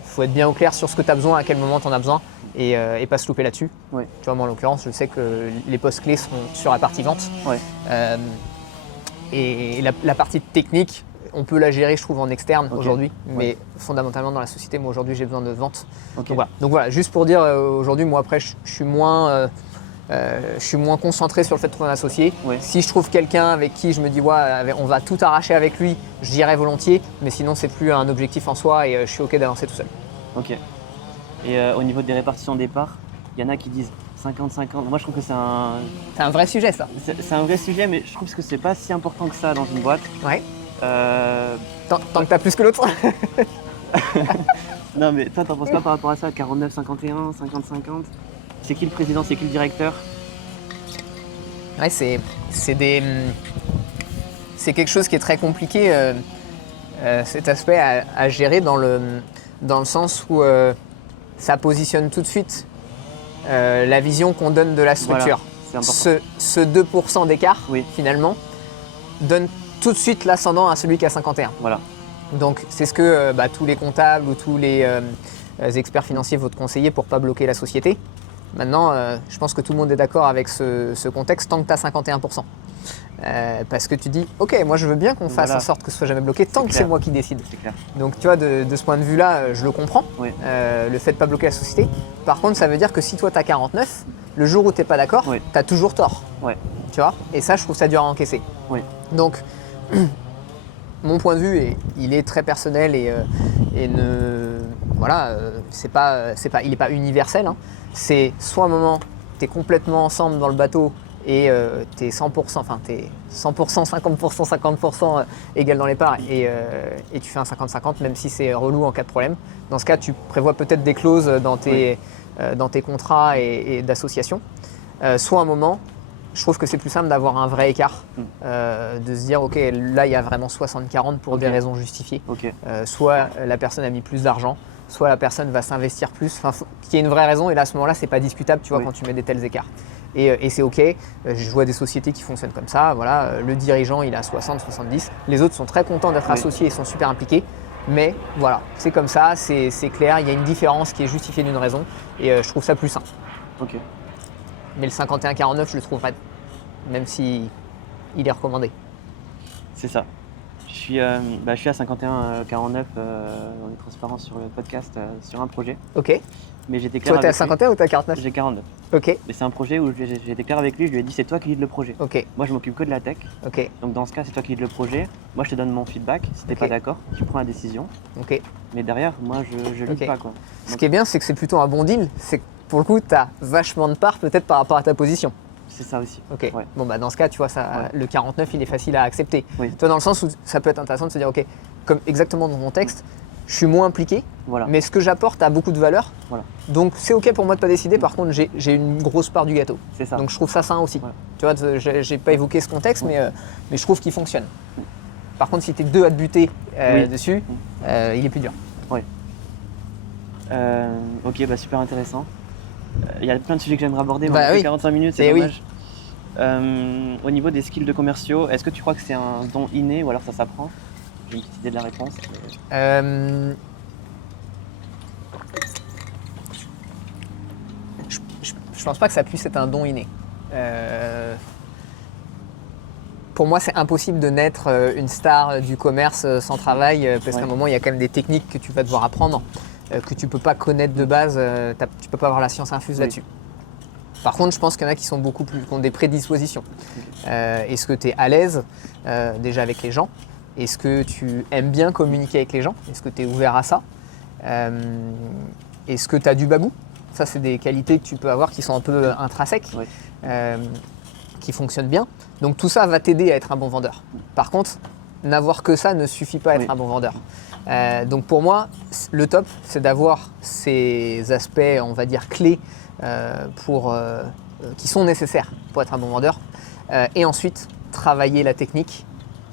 Faut être bien au clair sur ce que tu as besoin, à quel moment tu en as besoin et pas se louper là-dessus. Tu vois, moi en l'occurrence, je sais que les postes clés sont sur la partie vente. Et la partie technique, on peut la gérer, je trouve, en externe aujourd'hui, mais fondamentalement dans la société, moi aujourd'hui j'ai besoin de vente. Donc voilà, juste pour dire, aujourd'hui, moi après, je suis moins concentré sur le fait de trouver un associé. Si je trouve quelqu'un avec qui je me dis on va tout arracher avec lui, je dirais volontiers, mais sinon c'est plus un objectif en soi et je suis ok d'avancer tout seul. Ok. Et au niveau des répartitions de départ, il y en a qui disent 50-50. Moi je trouve que c'est un vrai sujet ça. C'est un vrai sujet, mais je trouve que c'est pas si important que ça dans une boîte. Tant que t'as plus que l'autre. Non mais toi t'en penses quoi par rapport à ça? 49-51, 50-50? C'est qui le président, c'est qui le directeur? C'est quelque chose qui est très compliqué, cet aspect à gérer dans le sens où ça positionne tout de suite la vision qu'on donne de la structure. Voilà, c'est important. Ce 2% d'écart, Oui. finalement, donne tout de suite l'ascendant à celui qui a 51. Voilà. Donc c'est ce que tous les comptables ou tous les experts financiers vont te conseiller pour ne pas bloquer la société. Maintenant, je pense que tout le monde est d'accord avec ce contexte tant que tu as 51%. Parce que tu dis, ok, moi je veux bien qu'on fasse en sorte que ce soit jamais bloqué tant que c'est moi qui décide. C'est clair. Donc tu vois, de ce point de vue-là, je le comprends, Oui. le fait de ne pas bloquer la société. Par contre, ça veut dire que si toi tu as 49, le jour où tu n'es pas d'accord, Oui. tu as toujours tort. Ouais. Tu vois. Et ça, je trouve ça dur à encaisser. Oui. Donc, mon point de vue, il est très personnel et ne, voilà, il n'est pas universel. Hein. C'est soit un moment, tu es complètement ensemble dans le bateau et tu es 100%, enfin tu es 100%, 50%, 50% égal dans les parts et tu fais un 50-50 même si c'est relou en cas de problème. Dans ce cas, tu prévois peut-être des clauses dans tes contrats et d'association. Soit un moment, je trouve que c'est plus simple d'avoir un vrai écart, de se dire ok, là il y a vraiment 60-40 pour des raisons justifiées. Okay. Soit la personne a mis plus d'argent, soit la personne va s'investir plus, qu'il y ait une vraie raison et là à ce moment-là c'est pas discutable, tu vois, quand tu mets des tels écarts. Et c'est ok, je vois des sociétés qui fonctionnent comme ça, voilà, le dirigeant il a 60-70, les autres sont très contents d'être associés et sont super impliqués. Mais voilà, c'est comme ça, c'est clair, il y a une différence qui est justifiée d'une raison et je trouve ça plus simple. Ok. Mais le 51-49, je le trouve raide, même si il est recommandé. C'est ça. Je suis à 51-49, on est transparent sur le podcast, sur un projet. Ok. Mais j'étais clair. Toi, t'es à avec 51 lui. ou t'es à 49? J'ai 49. Ok. Mais c'est un projet où j'étais clair avec lui, je lui ai dit c'est toi qui lead le projet. Ok. Moi je m'occupe que de la tech. Ok. Donc dans ce cas, c'est toi qui lead le projet. Moi je te donne mon feedback. Si t'es pas d'accord, tu prends la décision. Ok. Mais derrière, moi je lead pas quoi. Ce qui est bien, c'est que c'est plutôt un bon deal. C'est que pour le coup, t'as vachement de part peut-être par rapport à ta position. C'est ça aussi. Ok. Ouais. Bon bah dans ce cas, tu vois, ça, le 49, il est facile à accepter. Oui. Toi, dans le sens où ça peut être intéressant de se dire, ok, comme exactement dans mon texte, je suis moins impliqué, Voilà. mais ce que j'apporte a beaucoup de valeur. Voilà. Donc c'est ok pour moi de pas décider. Par contre, j'ai une grosse part du gâteau. C'est ça. Donc je trouve ça sain aussi. Ouais. Tu vois, j'ai pas évoqué ce contexte, mais je trouve qu'il fonctionne. Par contre, si t'es deux à te buter dessus, il est plus dur. Oui. Ok, bah super intéressant. Il y a plein de sujets que j'aimerais aborder, mais on a fait 45 minutes, c'est dommage. Au niveau des skills de commerciaux, est-ce que tu crois que c'est un don inné ou alors ça s'apprend? J'ai une petite idée de la réponse. Je pense pas que ça puisse être un don inné. Pour moi, c'est impossible de naître une star du commerce sans travail, parce qu'à un moment, il y a quand même des techniques que tu vas devoir apprendre, que tu peux pas connaître de base, tu peux pas avoir la science infuse là-dessus. Par contre, je pense qu'il y en a qui sont beaucoup plus, qui ont des prédispositions. Est-ce que tu es à l'aise déjà avec les gens? Est-ce que tu aimes bien communiquer avec les gens? Est-ce que tu es ouvert à ça? Est-ce que tu as du bagou? Ça, c'est des qualités que tu peux avoir qui sont un peu intrinsèques, qui fonctionnent bien. Donc tout ça va t'aider à être un bon vendeur. Par contre, n'avoir que ça ne suffit pas à être un bon vendeur. Donc pour moi, le top, c'est d'avoir ces aspects, on va dire, clés qui sont nécessaires pour être un bon vendeur. Et ensuite, travailler la technique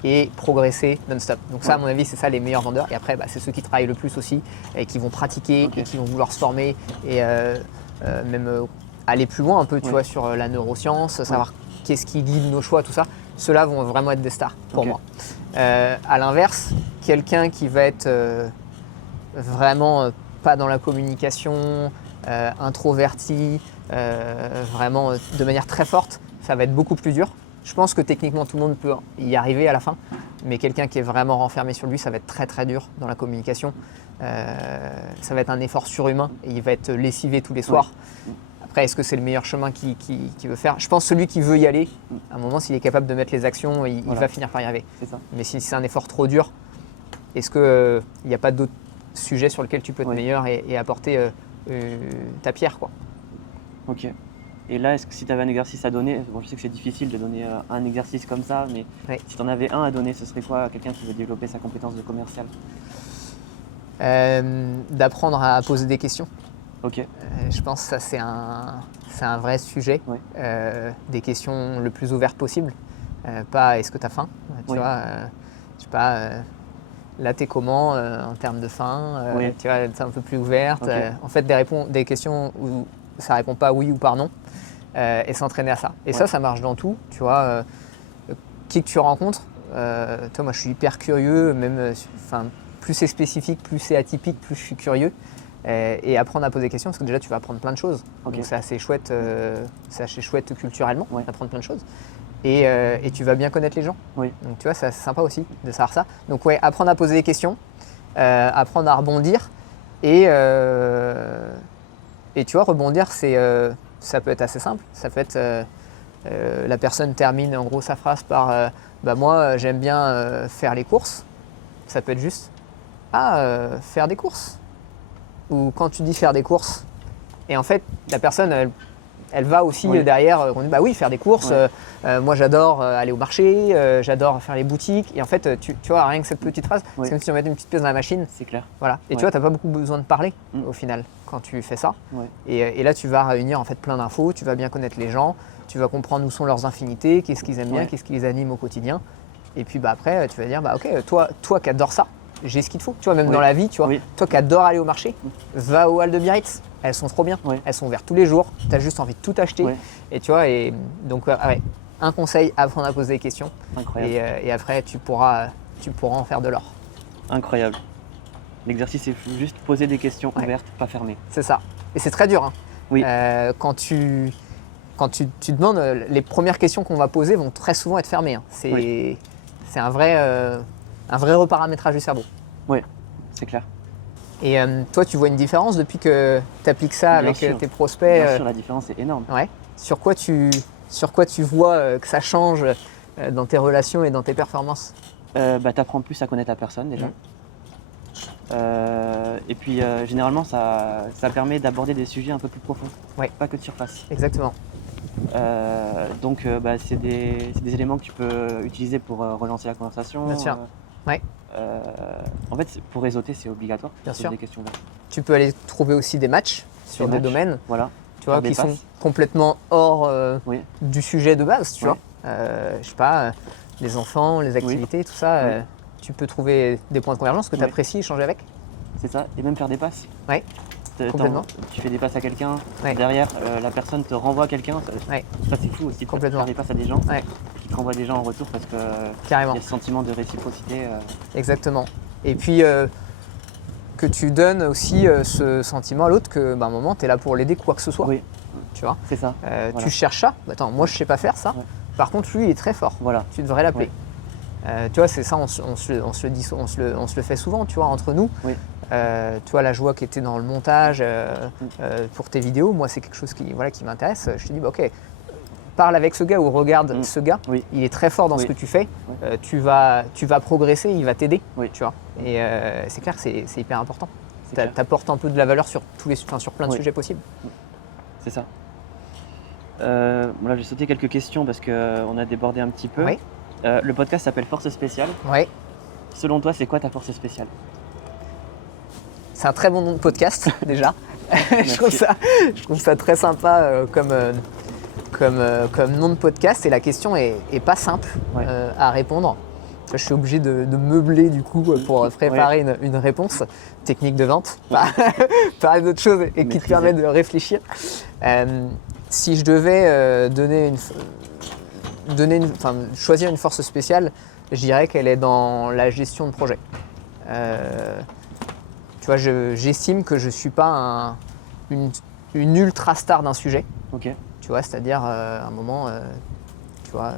et progresser non-stop. Donc ça, à mon avis, c'est ça les meilleurs vendeurs. Et après, c'est ceux qui travaillent le plus aussi et qui vont pratiquer et qui vont vouloir se former et même aller plus loin un peu, tu vois, sur la neuroscience, savoir qu'est-ce qui guide nos choix, tout ça. Ceux-là vont vraiment être des stars pour moi. À l'inverse, quelqu'un qui va être vraiment pas dans la communication, introverti, vraiment de manière très forte, ça va être beaucoup plus dur. Je pense que techniquement tout le monde peut y arriver à la fin, mais quelqu'un qui est vraiment renfermé sur lui, ça va être très très dur dans la communication. Ça va être un effort surhumain et il va être lessivé tous les soirs. Après, est-ce que c'est le meilleur chemin qu'il veut faire? Je pense que celui qui veut y aller, à un moment, s'il est capable de mettre les actions, il va finir par y arriver. C'est ça. Mais si c'est un effort trop dur, est-ce qu'il n'y a pas d'autres sujets sur lesquels tu peux être meilleur et apporter ta pierre, quoi? Ok. Et là, est-ce que si tu avais un exercice à donner, bon, je sais que c'est difficile de donner un exercice comme ça, mais si tu en avais un à donner, ce serait quoi à quelqu'un qui veut développer sa compétence de commercial? D'apprendre à poser des questions. Ok. Je pense que ça, c'est un vrai sujet. Des questions le plus ouvertes possible. Pas est-ce que tu as faim? Tu vois, je sais pas, là, t'es comment en termes de faim? Tu vois, c'est un peu plus ouverte. En fait, des questions où ça répond pas oui ou par non, et s'entraîner à ça. Et ça marche dans tout, tu vois. Qui que tu rencontres, toi, moi je suis hyper curieux, même, plus c'est spécifique, plus c'est atypique, plus je suis curieux. Et apprendre à poser des questions, parce que déjà tu vas apprendre plein de choses. Donc c'est assez chouette culturellement, d'apprendre plein de choses. Et tu vas bien connaître les gens. Donc tu vois, c'est sympa aussi de savoir ça. Donc apprendre à poser des questions, apprendre à rebondir. Et tu vois, rebondir, ça peut être assez simple. Ça peut être, la personne termine en gros sa phrase par moi j'aime bien faire les courses. Ça peut être juste faire des courses. Ou quand tu dis faire des courses, et en fait la personne elle va aussi derrière, on dit oui, faire des courses, moi j'adore aller au marché, j'adore faire les boutiques, et en fait tu vois, rien que cette petite phrase, c'est comme si tu mettais une petite pièce dans la machine. C'est clair. Voilà. Et tu vois, tu n'as pas beaucoup besoin de parler au final quand tu fais ça. Et là tu vas réunir en fait plein d'infos, tu vas bien connaître les gens, tu vas comprendre où sont leurs infinités, qu'est-ce qu'ils aiment bien, qu'est-ce qui les anime au quotidien. Et puis après tu vas dire ok, toi qui adores ça, j'ai ce qu'il te faut. Tu vois, même dans la vie, tu vois, toi qui adores aller au marché, va au Halles de Biarritz. Elles sont trop bien. Elles sont ouvertes tous les jours. Tu as juste envie de tout acheter. Et tu vois, et donc un conseil, apprendre à poser des questions. Incroyable. Et après, tu pourras en faire de l'or. Incroyable. L'exercice, c'est juste poser des questions ouvertes, pas fermées. C'est ça. Et c'est très dur. Quand tu demandes, les premières questions qu'on va poser vont très souvent être fermées. C'est un vrai reparamétrage du cerveau. Oui, c'est clair. Et toi, tu vois une différence depuis que tu appliques ça avec tes prospects? Bien sûr, la différence est énorme. Sur quoi tu vois que ça change dans tes relations et dans tes performances? Tu apprends plus à connaître la personne déjà. Et puis généralement, ça permet d'aborder des sujets un peu plus profonds, pas que de surface. Exactement. Donc c'est des éléments que tu peux utiliser pour relancer la conversation. Bien sûr. En fait, pour réseauter, c'est obligatoire. Bien sûr. Des questions là. Tu peux aller trouver aussi des matchs sur des domaines, tu vois, qui sont complètement hors du sujet de base. Tu vois, je sais pas, les enfants, les activités, tout ça. Tu peux trouver des points de convergence que tu apprécies, échanger avec. C'est ça, et même faire des passes. Complètement. Tu fais des passes à quelqu'un, derrière la personne te renvoie à quelqu'un, ça c'est fou aussi. Complètement. Faire des passes à des gens qui te renvoient des gens en retour parce que carrément. Il y a ce sentiment de réciprocité. Exactement. Et puis que tu donnes aussi ce sentiment à l'autre que un moment tu es là pour l'aider quoi que ce soit. Tu vois. C'est ça. Tu cherches ça. Attends, moi je sais pas faire ça. Par contre lui il est très fort. Tu devrais l'appeler. Tu vois, c'est ça, on se le fait souvent, tu vois, entre nous. Tu vois, la joie qui était dans le montage pour tes vidéos, moi c'est quelque chose qui m'intéresse. Je te dis, ok, parle avec ce gars ou regarde ce gars, il est très fort dans ce que tu fais, tu vas progresser, il va t'aider, tu vois. Et c'est clair que c'est hyper important. Tu apportes un peu de la valeur sur plein de sujets possibles. C'est ça. Là, je vais sauter quelques questions parce qu'on a débordé un petit peu. Le podcast s'appelle Force Spéciale. Selon toi, c'est quoi ta force spéciale? C'est un très bon nom de podcast déjà. je trouve ça très sympa comme nom de podcast, et la question est pas simple à répondre. Je suis obligé de meubler du coup pour préparer une réponse technique de vente, parler d'autre chose et qui te permet de réfléchir. Si je devais choisir une force spéciale, je dirais qu'elle est dans la gestion de projet. Tu vois, j'estime que je ne suis pas une ultra star d'un sujet. Tu vois, c'est-à-dire à un moment, tu vois,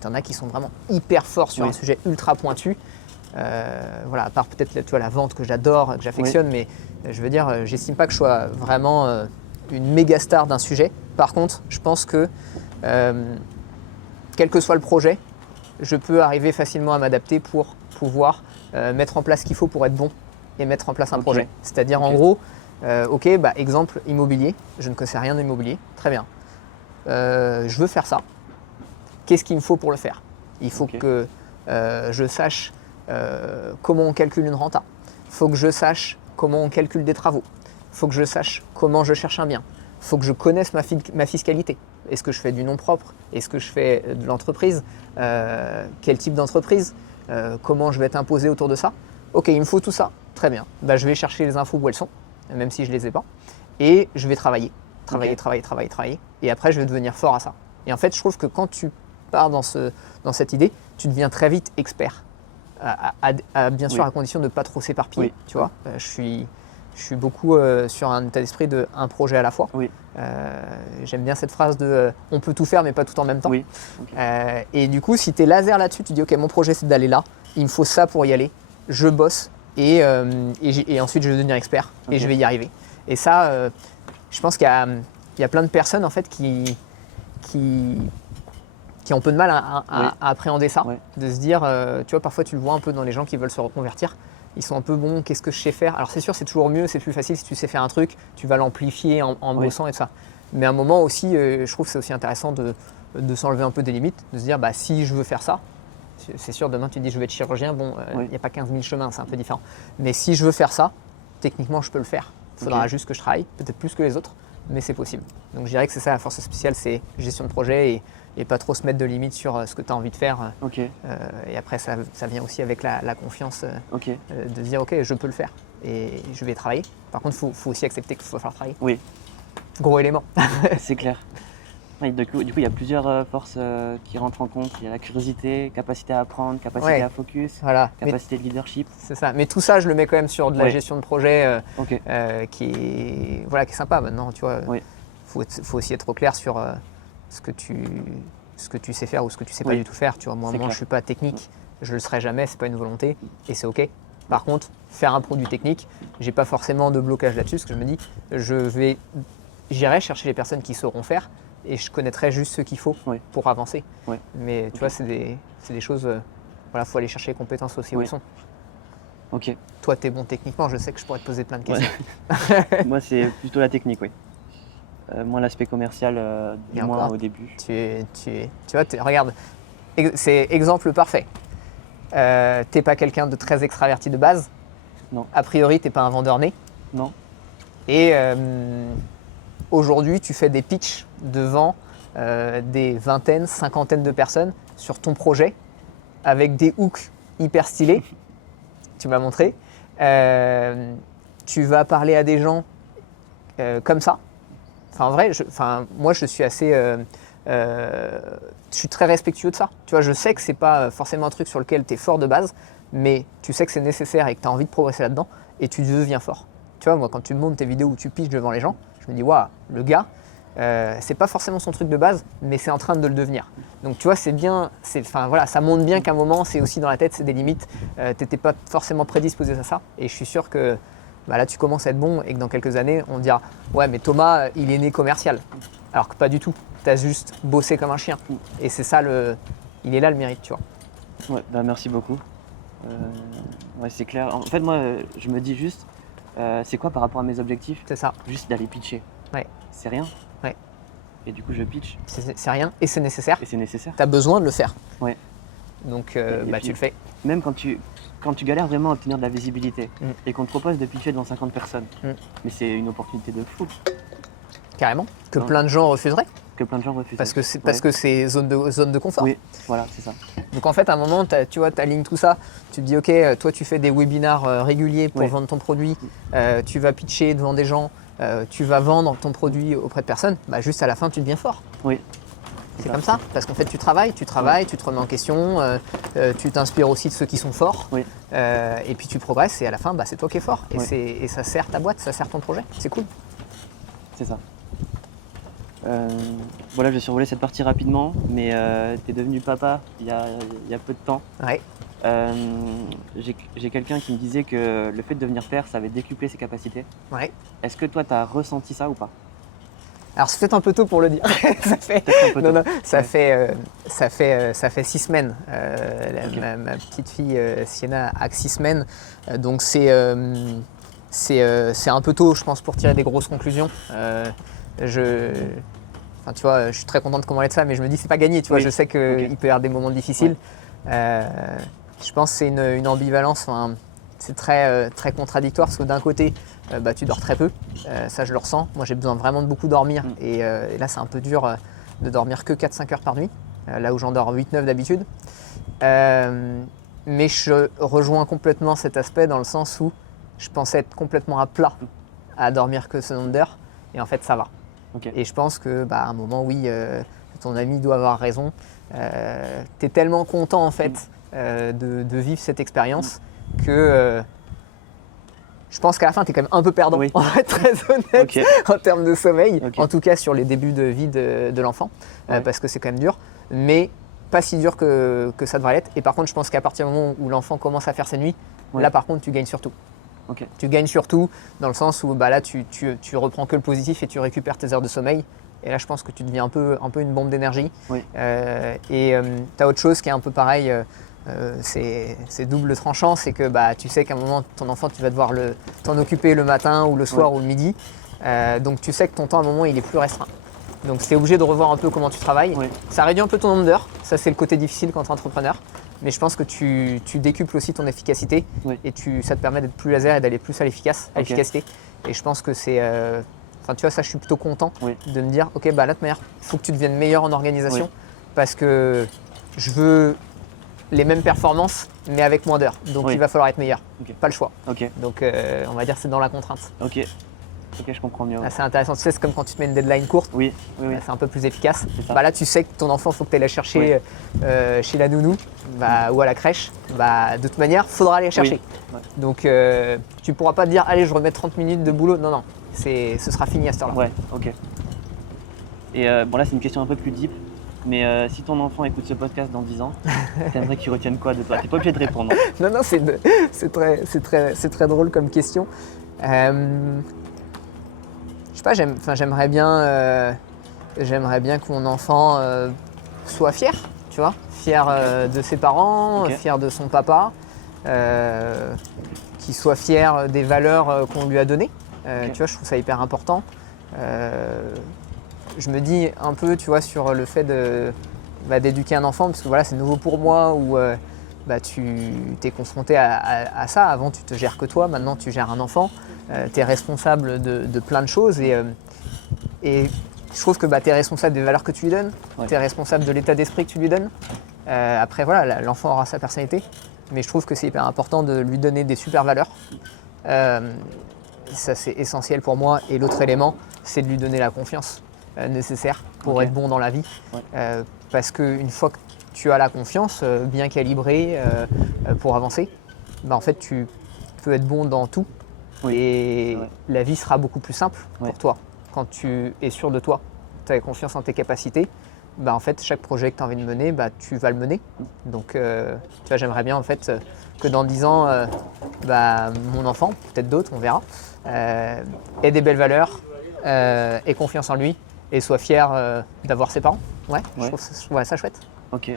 il y en a qui sont vraiment hyper forts sur un sujet ultra pointu. À part peut-être la vente que j'adore, que j'affectionne, mais je veux dire, j'estime pas que je sois vraiment une méga star d'un sujet. Par contre, je pense que quel que soit le projet, je peux arriver facilement à m'adapter pour pouvoir mettre en place ce qu'il faut pour être bon et mettre en place un projet. C'est-à-dire en gros, exemple immobilier, je ne connais rien d'immobilier, très bien. Je veux faire ça. Qu'est-ce qu'il me faut pour le faire? Il faut que je sache comment on calcule une renta. Il faut que je sache comment on calcule des travaux. Il faut que je sache comment je cherche un bien. Il faut que je connaisse ma fiscalité. Est-ce que je fais du nom propre? Est-ce que je fais de l'entreprise? Quel type d'entreprise? Comment je vais être imposé autour de ça? Ok, il me faut tout ça. Très bien. Je vais chercher les infos où elles sont, même si je ne les ai pas. Et je vais travailler. travailler. Et après, je vais devenir fort à ça. Et en fait, je trouve que quand tu pars dans cette idée, tu deviens très vite expert. Bien sûr, à condition de ne pas trop s'éparpiller. Oui. Tu vois, je suis beaucoup sur un état d'esprit de un projet à la fois. Oui. J'aime bien cette phrase de on peut tout faire, mais pas tout en même temps. Oui. Okay. Et du coup, si tu es laser là-dessus, tu dis ok, mon projet c'est d'aller là, il me faut ça pour y aller, je bosse et ensuite je vais devenir expert et je vais y arriver. Et ça, je pense qu'il y a plein de personnes en fait qui ont un peu de mal à appréhender ça, de se dire, tu vois, parfois tu le vois un peu dans les gens qui veulent se reconvertir, ils sont un peu bon, qu'est-ce que je sais faire? Alors c'est sûr, c'est toujours mieux, c'est plus facile si tu sais faire un truc, tu vas l'amplifier en bossant et tout ça. Mais à un moment aussi, je trouve que c'est aussi intéressant de s'enlever un peu des limites, de se dire, bah si je veux faire ça, c'est sûr, demain tu te dis je vais être chirurgien, bon, il n'y a pas 15 000 chemins, c'est un peu différent. Mais si je veux faire ça, techniquement je peux le faire. Il faudra juste que je travaille, peut-être plus que les autres, mais c'est possible. Donc je dirais que c'est ça la force spéciale, c'est gestion de projet et pas trop se mettre de limites sur ce que tu as envie de faire. Et après, ça vient aussi avec la confiance de se dire ok, je peux le faire et je vais travailler. Par contre, il faut aussi accepter qu'il faut falloir travailler. Oui. Gros élément. C'est clair. Du coup, il y a plusieurs forces qui rentrent en compte. Il y a la curiosité, capacité à apprendre, capacité à focus, capacité de leadership. C'est ça. Mais tout ça, je le mets quand même sur de la gestion de projet qui est sympa maintenant. Tu vois, faut aussi être au clair sur ce que tu sais faire ou ce que tu sais pas du tout faire. Tu vois, moi, je suis pas technique, je le serai jamais, c'est pas une volonté et c'est ok. Par contre, faire un produit technique, j'ai pas forcément de blocage là-dessus, parce que je me dis, j'irai chercher les personnes qui sauront faire. Et je connaîtrai juste ce qu'il faut pour avancer. Mais tu vois, c'est des choses, faut aller chercher les compétences aussi où elles sont. Ok. Toi, tu es bon techniquement, je sais que je pourrais te poser plein de questions. Moi, c'est plutôt la technique, moi, l'aspect commercial, du moins au début. Tu vois, regarde, c'est exemple parfait. T'es pas quelqu'un de très extraverti de base. Non. A priori, t'es pas un vendeur né. Non. Et aujourd'hui, tu fais des pitchs devant des vingtaines, cinquantaines de personnes sur ton projet avec des hooks hyper stylés. Tu m'as montré. Tu vas parler à des gens comme ça. Enfin, en vrai, moi, je suis assez... je suis très respectueux de ça. Tu vois, je sais que c'est pas forcément un truc sur lequel tu es fort de base, mais tu sais que c'est nécessaire et que tu as envie de progresser là-dedans et tu deviens fort. Tu vois, moi, quand tu montes tes vidéos où tu pitches devant les gens, je me dis, waouh, le gars, c'est pas forcément son truc de base, mais c'est en train de le devenir. Donc tu vois, c'est bien, ça montre bien qu'à un moment, c'est aussi dans la tête, c'est des limites. T'étais pas forcément prédisposé à ça, et je suis sûr que là, tu commences à être bon et que dans quelques années, on dira, ouais, mais Thomas, il est né commercial. Alors que pas du tout. T'as juste bossé comme un chien. Et c'est ça il est là le mérite, tu vois. Ouais, merci beaucoup. C'est clair. En fait, moi, je me dis juste, c'est quoi par rapport à mes objectifs? C'est ça. Juste d'aller pitcher. Ouais. C'est rien. Ouais. Et du coup, je pitch. C'est rien et c'est nécessaire. Et c'est nécessaire. Tu as besoin de le faire. Ouais. Donc, tu le fais. Même quand tu galères vraiment à obtenir de la visibilité et qu'on te propose de pitcher devant 50 personnes, mais c'est une opportunité de fou. Carrément. Que plein de gens refuseraient. Que plein de gens refusent. Parce que c'est zone de confort. Oui, voilà, c'est ça. Donc en fait, à un moment, tu vois, tu alignes tout ça. Tu te dis, ok, toi, tu fais des webinars réguliers pour vendre ton produit. Tu vas pitcher devant des gens. Tu vas vendre ton produit auprès de personnes. Juste à la fin, tu deviens fort. Oui. C'est comme ça. Parce qu'en fait, tu travailles, tu te remets en question. Tu t'inspires aussi de ceux qui sont forts. Oui. Et puis tu progresses. Et à la fin, c'est toi qui es fort. Et ça sert ta boîte, ça sert ton projet. C'est cool. C'est ça. Voilà, je vais survoler cette partie rapidement, mais tu es devenu papa il y a peu de temps. Ouais. J'ai quelqu'un qui me disait que le fait de devenir père, ça avait décuplé ses capacités. Ouais. Est-ce que toi, tu as ressenti ça ou pas? Alors c'est peut-être un peu tôt pour le dire. Ça fait 6 semaines. Ma petite fille Sienna a 6 semaines. Donc c'est un peu tôt, je pense, pour tirer des grosses conclusions. Tu vois, je suis très content de comment elle est de ça, mais je me dis c'est pas gagné. Tu vois, je sais qu'il peut y avoir des moments difficiles. Je pense que c'est une ambivalence. C'est très contradictoire parce que d'un côté, tu dors très peu. Ça, je le ressens. Moi, j'ai besoin vraiment de beaucoup dormir. Et là, c'est un peu dur de dormir que 4-5 heures par nuit, là où j'en dors 8-9 d'habitude. Mais je rejoins complètement cet aspect dans le sens où je pensais être complètement à plat à dormir que ce nombre d'heures. Et en fait, ça va. Ok. Et je pense que à un moment, oui, ton ami doit avoir raison. Tu es tellement content en fait de vivre cette expérience que je pense qu'à la fin, tu es quand même un peu perdant, Oui. on va être très honnête, Ok. en termes de sommeil, Ok. en tout cas sur les débuts de vie de l'enfant, Ouais. parce que c'est quand même dur, mais pas si dur que ça devrait l'être. Et par contre, je pense qu'à partir du moment où l'enfant commence à faire ses nuits, Ouais. là par contre, tu gagnes surtout. Ok. Tu gagnes surtout dans le sens où là, tu reprends que le positif et tu récupères tes heures de sommeil. Et là, je pense que tu deviens un peu une bombe d'énergie. Oui. Tu as autre chose qui est un peu pareil, c'est double tranchant, c'est que tu sais qu'à un moment, ton enfant, tu vas devoir t'en occuper le matin ou le soir Ouais. ou le midi. Donc tu sais que ton temps, à un moment, il est plus restreint. Donc c'est obligé de revoir un peu comment tu travailles. Oui. Ça réduit un peu ton nombre d'heures. Ça, c'est le côté difficile quand tu es entrepreneur. Mais je pense que tu décuples aussi ton efficacité Oui. et ça te permet d'être plus laser et d'aller plus à l'efficacité. Et je pense que c'est… Enfin, tu vois, ça, je suis plutôt content Oui. de me dire, ok, là, il faut que tu deviennes meilleur en organisation Oui. parce que je veux les mêmes performances, mais avec moins d'heures. Donc, Oui. il va falloir être meilleur. Ok. Pas le choix. Ok. Donc, on va dire c'est dans la contrainte. Ok. Ok, je comprends mieux. Là, c'est intéressant. Tu sais, c'est comme quand tu te mets une deadline courte. Oui. Oui. Oui. C'est un peu plus efficace. C'est ça. Là, tu sais que ton enfant, il faut que tu ailles la chercher chez la nounou ou à la crèche. De toute manière, il faudra aller la chercher. Ouais. Donc, tu ne pourras pas te dire, allez, je remets 30 minutes de boulot. Non, non. Ce sera fini à cette heure-là. Ouais, ok. Et bon, là, c'est une question un peu plus deep. Mais si ton enfant écoute ce podcast dans 10 ans, t'aimerais qu'il retienne quoi de toi? T'es pas obligé de répondre. Non, non, c'est très drôle comme question. Je sais pas, j'aimerais bien que mon enfant soit fier, tu vois, fier de ses parents, Ok. fier de son papa, qu'il soit fier des valeurs qu'on lui a données. Ok. Tu vois, je trouve ça hyper important. Je me dis un peu, tu vois, sur le fait d'éduquer un enfant, parce que voilà, c'est nouveau pour moi, où tu t'es confronté à ça. Avant, tu te gères que toi, maintenant tu gères un enfant. Tu es responsable de plein de choses et je trouve que tu es responsable des valeurs que tu lui donnes, Ouais. tu es responsable de l'état d'esprit que tu lui donnes. Après, voilà, l'enfant aura sa personnalité, mais je trouve que c'est hyper important de lui donner des super valeurs. Ça, c'est essentiel pour moi. Et l'autre élément, c'est de lui donner la confiance nécessaire pour Ok. être bon dans la vie. Ouais. Parce qu'une fois que tu as la confiance bien calibrée pour avancer, en fait, tu peux être bon dans tout. Oui, Et c'est vrai. la vie sera beaucoup plus simple Ouais. pour toi. Quand tu es sûr de toi, tu as confiance en tes capacités, en fait, chaque projet que tu as envie de mener, tu vas le mener. Donc, tu vois, j'aimerais bien en fait que dans 10 ans, mon enfant, peut-être d'autres, on verra, ait des belles valeurs, ait confiance en lui et soit fier d'avoir ses parents. Ouais, Ouais. je trouve ça chouette. Ok,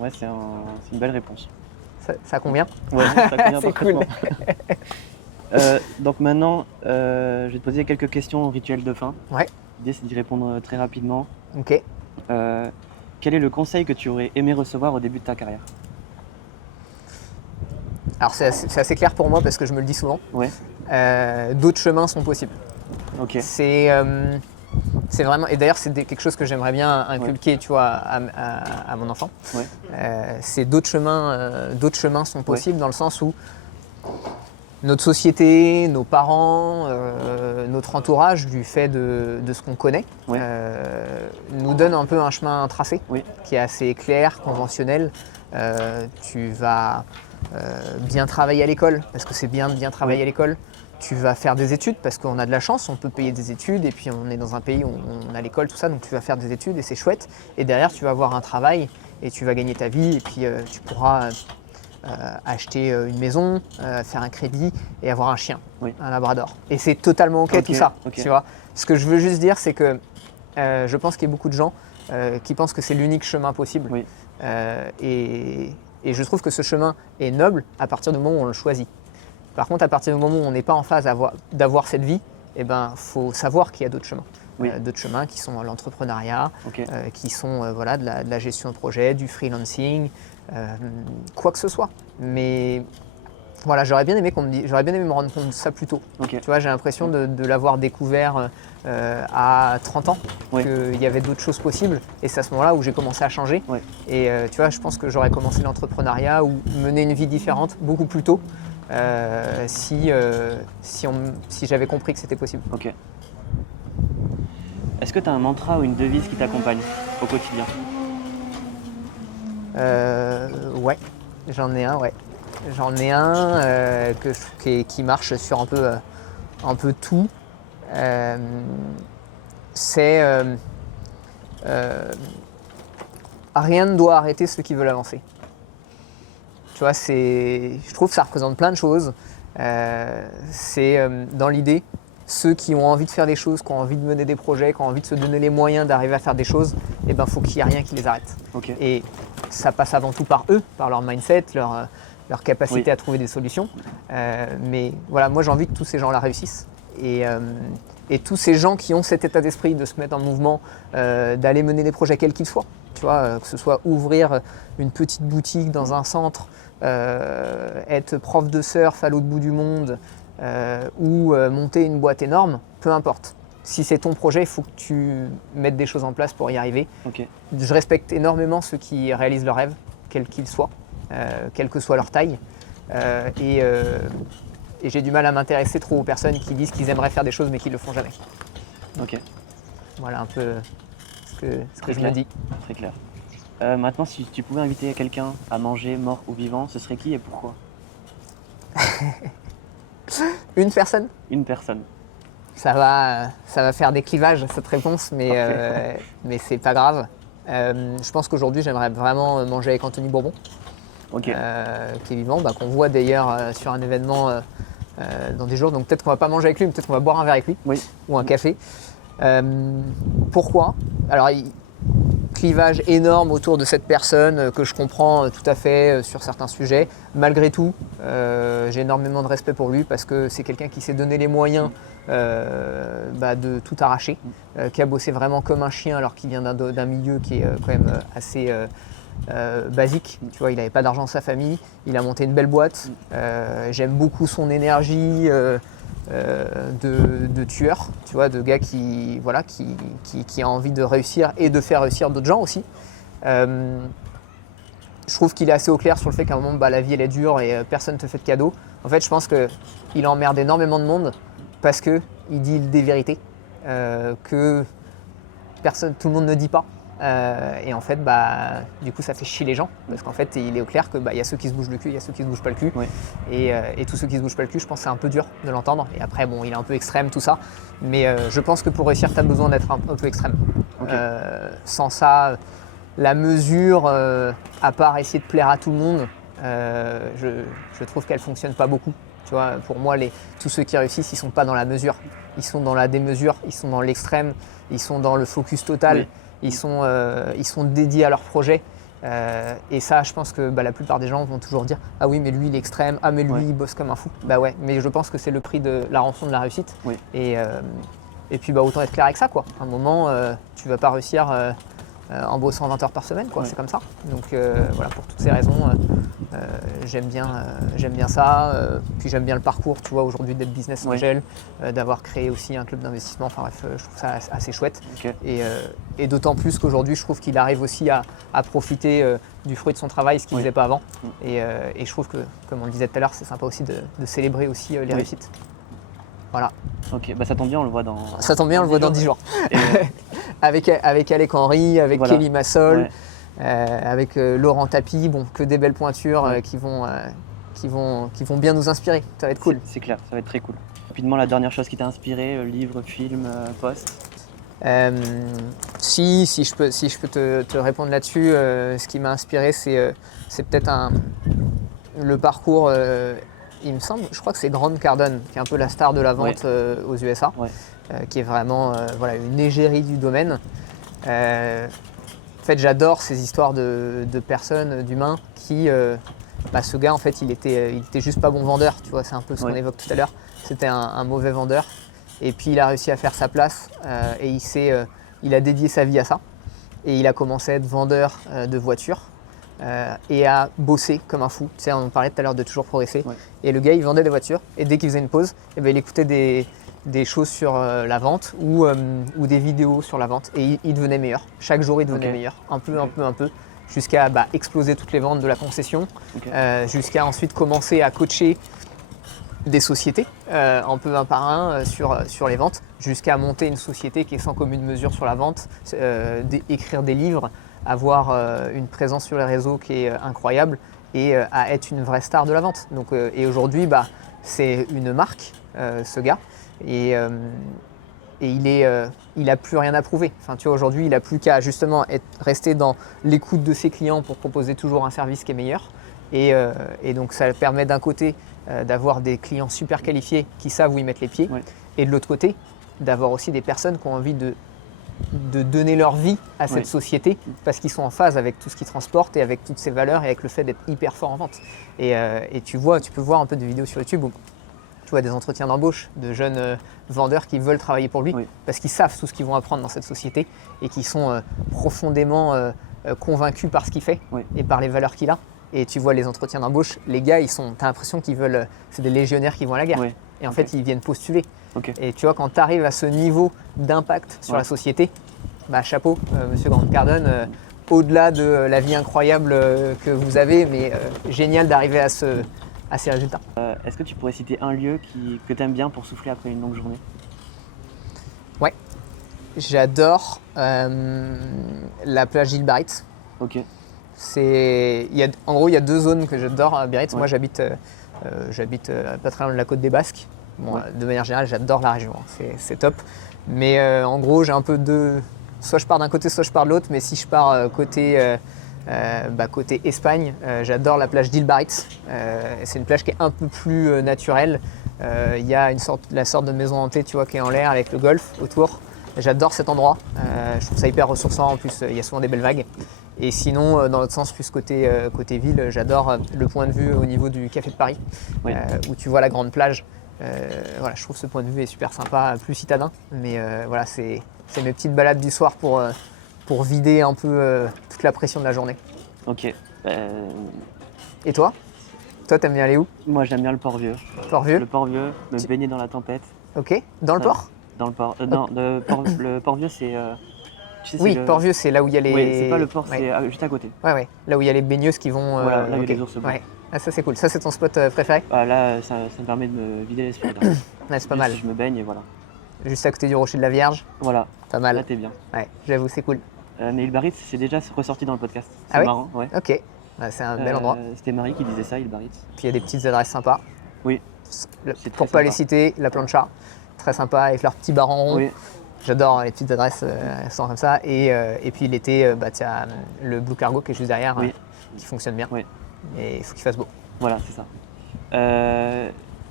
ouais, c'est une belle réponse. Ça convient. Ouais, ça convient C'est cool. parfaitement. Donc maintenant, je vais te poser quelques questions rituelles de fin. Ouais. L'idée, c'est d'y répondre très rapidement. Ok. Quel est le conseil que tu aurais aimé recevoir au début de ta carrière? Alors, c'est assez clair pour moi parce que je me le dis souvent. Ouais, D'autres chemins sont possibles. ok. C'est vraiment, et d'ailleurs c'est quelque chose que j'aimerais bien inculquer, tu vois, à mon enfant. Ouais. C'est d'autres chemins sont possibles dans le sens où notre société, nos parents, notre entourage, du fait de ce qu'on connaît, Ouais. nous donne un peu un chemin tracé Oui. qui est assez clair, conventionnel. Tu vas bien travailler à l'école, parce que c'est bien de bien travailler Oui. à l'école. Tu vas faire des études, parce qu'on a de la chance, on peut payer des études, et puis on est dans un pays où on a l'école, tout ça, donc tu vas faire des études, et c'est chouette. Et derrière, tu vas avoir un travail, et tu vas gagner ta vie, et puis tu pourras acheter une maison, faire un crédit, et avoir un chien, Oui. un labrador. Et c'est totalement ok tout ça, ok. tu vois. Ce que je veux juste dire, c'est que je pense qu'il y a beaucoup de gens qui pensent que c'est l'unique chemin possible. Oui. Et je trouve que ce chemin est noble à partir du moment où on le choisit. Par contre, à partir du moment où on n'est pas en phase d'avoir cette vie, faut savoir qu'il y a d'autres chemins. Oui. D'autres chemins qui sont l'entrepreneuriat, Ok. qui sont de la gestion de projet, du freelancing, quoi que ce soit. Mais voilà, j'aurais bien aimé me rendre compte de ça plus tôt. Ok. Tu vois, j'ai l'impression de l'avoir découvert à 30 ans, Oui. qu'il y avait d'autres choses possibles. Et c'est à ce moment-là où j'ai commencé à changer. Oui. Et tu vois, je pense que j'aurais commencé l'entrepreneuriat ou mener une vie différente beaucoup plus tôt si j'avais compris que c'était possible. Ok. Est-ce que tu as un mantra ou une devise qui t'accompagne au quotidien? Ouais, j'en ai un, ouais. J'en ai un qui marche sur un peu tout. C'est rien ne doit arrêter ceux qui veulent avancer. Tu vois, je trouve que ça représente plein de choses. C'est dans l'idée, ceux qui ont envie de faire des choses, qui ont envie de mener des projets, qui ont envie de se donner les moyens d'arriver à faire des choses, il faut qu'il n'y ait rien qui les arrête. Ok. Et ça passe avant tout par eux, par leur mindset, leur capacité à trouver des solutions. Mais voilà, moi j'ai envie que tous ces gens-là réussissent. Et tous ces gens qui ont cet état d'esprit de se mettre en mouvement, d'aller mener des projets quels qu'ils soient. Tu vois, que ce soit ouvrir une petite boutique dans un centre, être prof de surf à l'autre bout du monde, ou monter une boîte énorme, peu importe. Si c'est ton projet, il faut que tu mettes des choses en place pour y arriver. Okay. Je respecte énormément ceux qui réalisent leurs rêves, quels qu'ils soient, quelle que soit leur taille. Et j'ai du mal à m'intéresser trop aux personnes qui disent qu'ils aimeraient faire des choses mais qui ne le font jamais. Ok. Voilà un peu ce que je me dis. Très clair. Maintenant, si tu pouvais inviter quelqu'un à manger, mort ou vivant, ce serait qui et pourquoi? Une personne? Une personne. Ça va faire des clivages cette réponse, mais c'est pas grave. Je pense qu'aujourd'hui j'aimerais vraiment manger avec Anthony Bourbon, Okay. Qui est vivant, qu'on voit d'ailleurs sur un événement dans des jours. Donc peut-être qu'on va pas manger avec lui, mais peut-être qu'on va boire un verre avec lui, Oui. ou un café. Pourquoi? Alors clivage énorme autour de cette personne que je comprends tout à fait sur certains sujets. Malgré tout, j'ai énormément de respect pour lui parce que c'est quelqu'un qui s'est donné les moyens de tout arracher, qui a bossé vraiment comme un chien alors qu'il vient d'un milieu qui est quand même assez basique. Tu vois, il n'avait pas d'argent dans sa famille, il a monté une belle boîte. J'aime beaucoup son énergie de tueur, tu vois, de gars qui a envie de réussir et de faire réussir d'autres gens aussi. Je trouve qu'il est assez au clair sur le fait qu'à un moment, la vie elle est dure et personne ne te fait de cadeaux. En fait, je pense qu'il emmerde énormément de monde parce qu'il dit des vérités que tout le monde ne dit pas. Et en fait, du coup, ça fait chier les gens parce qu'en fait, il est au clair que y a ceux qui se bougent le cul, il y a ceux qui se bougent pas le cul. Oui. Et tous ceux qui se bougent pas le cul, je pense que c'est un peu dur de l'entendre. Et après, bon, il est un peu extrême tout ça, mais je pense que pour réussir, tu as besoin d'être un peu extrême. Okay. Sans ça, la mesure, à part essayer de plaire à tout le monde, je trouve qu'elle fonctionne pas beaucoup. Tu vois, pour moi, tous ceux qui réussissent, ils sont pas dans la mesure, ils sont dans la démesure, ils sont dans l'extrême, ils sont dans le focus total. Oui. Ils sont dédiés à leur projet et ça, je pense que la plupart des gens vont toujours dire « Ah oui, mais lui, il est extrême. Ah, mais lui, il bosse comme un fou. » Ouais, mais je pense que c'est le prix de la rançon de la réussite. Oui. Et puis, autant être clair avec ça, quoi. À un moment, tu vas pas réussir en bossant 20 heures par semaine, quoi. Oui. C'est comme ça. Donc, voilà, pour toutes ces raisons, j'aime bien ça. Puis, j'aime bien le parcours, tu vois, aujourd'hui d'être business angel, d'avoir créé aussi un club d'investissement. Enfin bref, je trouve ça assez chouette. Okay. Et d'autant plus qu'aujourd'hui, je trouve qu'il arrive aussi à profiter du fruit de son travail, ce qu'il ne faisait pas avant. Et je trouve que, comme on le disait tout à l'heure, c'est sympa aussi de célébrer aussi les réussites. Voilà. Ok, ça tombe bien, on le voit dans... Ça tombe bien, on le voit dans 10 jours. avec Alec Henry, avec voilà. Kelly Massol, avec Laurent Tapie, que des belles pointures qui vont bien nous inspirer. Ça va être cool. C'est clair, ça va être très cool. Rapidement, la dernière chose qui t'a inspiré, livre, film, post? Si je peux te répondre là-dessus, ce qui m'a inspiré, c'est peut-être le parcours... il me semble, je crois que c'est Grant Cardone, qui est un peu la star de la vente aux USA, qui est vraiment une égérie du domaine. En fait, j'adore ces histoires de personnes, d'humains, qui, ce gars, en fait, il était juste pas bon vendeur, tu vois, c'est un peu ce qu'on évoque tout à l'heure. C'était un mauvais vendeur, et puis il a réussi à faire sa place, et il a dédié sa vie à ça. Et il a commencé à être vendeur de voitures. Et à bosser comme un fou. Tu sais, on parlait tout à l'heure de toujours progresser. Ouais. Et le gars, il vendait des voitures et dès qu'il faisait une pause, il écoutait des choses sur la vente ou des vidéos sur la vente et il devenait meilleur. Chaque jour, il devenait meilleur, un peu, jusqu'à exploser toutes les ventes de la concession, jusqu'à ensuite commencer à coacher des sociétés, un peu un par un sur les ventes, jusqu'à monter une société qui est sans commune mesure sur la vente, écrire des livres, avoir une présence sur les réseaux qui est incroyable et à être une vraie star de la vente. Donc, et aujourd'hui, c'est une marque, ce gars, et il n'a plus rien à prouver. Enfin, tu vois, aujourd'hui, il n'a plus qu'à justement rester dans l'écoute de ses clients pour proposer toujours un service qui est meilleur. Et donc, ça permet d'un côté d'avoir des clients super qualifiés qui savent où ils mettent les pieds, et de l'autre côté, d'avoir aussi des personnes qui ont envie de donner leur vie à cette société parce qu'ils sont en phase avec tout ce qu'ils transportent et avec toutes ces valeurs et avec le fait d'être hyper fort en vente. Et tu peux voir un peu de vidéos sur YouTube où tu vois des entretiens d'embauche de jeunes vendeurs qui veulent travailler pour lui parce qu'ils savent tout ce qu'ils vont apprendre dans cette société et qui sont profondément convaincus par ce qu'il fait et par les valeurs qu'il a. Et tu vois les entretiens d'embauche, les gars, t'as l'impression qu'ils veulent, c'est des légionnaires qui vont à la guerre. Et en fait, ils viennent postuler. Et tu vois, quand tu arrives à ce niveau d'impact sur la société, chapeau, monsieur Grant Cardone, au-delà de la vie incroyable que vous avez, mais génial d'arriver à ces résultats. Est-ce que tu pourrais citer un lieu que tu aimes bien pour souffler après une longue journée? Ouais, j'adore la plage d'Île Biarritz. Ok. En gros, il y a 2 zones que j'adore à Biarritz. Moi, j'habite pas très loin de la côte des Basques. Bon, de manière générale, j'adore la région, c'est top. Mais en gros, j'ai un peu soit je pars d'un côté, soit je pars de l'autre. Mais si je pars côté Espagne, j'adore la plage d'Île Biarritz. C'est une plage qui est un peu plus naturelle. Il y a la sorte de maison hantée, tu vois, qui est en l'air avec le golfe autour. J'adore cet endroit. Je trouve ça hyper ressourçant. En plus, il y a souvent des belles vagues. Et sinon, dans l'autre sens, plus côté ville, j'adore le point de vue au niveau du Café de Paris, où tu vois la grande plage. Je trouve ce point de vue est super sympa, plus citadin. Mais c'est mes petites balades du soir pour vider un peu toute la pression de la journée. Ok. Et toi? Toi, t'aimes bien aller où? Moi, j'aime bien le Port-Vieux. Port-Vieux? Le Port-Vieux, me baigner dans la tempête. Ok. Dans le port? Dans le port. Non, le Port-Vieux, c'est... Port-Vieux, c'est là où il y a les... Oui, c'est pas le port, c'est juste à côté. Ouais. Là où il y a les baigneuses qui vont... Voilà, là où il y a les ours blancs. Ah, ça c'est cool. Ça c'est ton spot préféré? Là, ça me permet de me vider l'esprit. C'est pas mal. Je me baigne et voilà. Juste à côté du rocher de la Vierge? Voilà. Pas mal. Là, t'es bien. Ouais, j'avoue, c'est cool. Mais Île Biarritz, c'est déjà ressorti dans le podcast. C'est marrant, ouais. Ok. C'est un bel endroit. C'était Marie qui disait ça, Île Biarritz. Puis il y a des petites adresses sympas. Oui. Pour pas les citer, la plancha, très sympa avec leurs petits bars en rond. Oui. J'adore les petites adresses comme ça. Et puis l'été, tu as le Blue Cargo qui est juste derrière, qui fonctionne bien. Oui. Et il faut qu'il fasse beau. Voilà, c'est ça.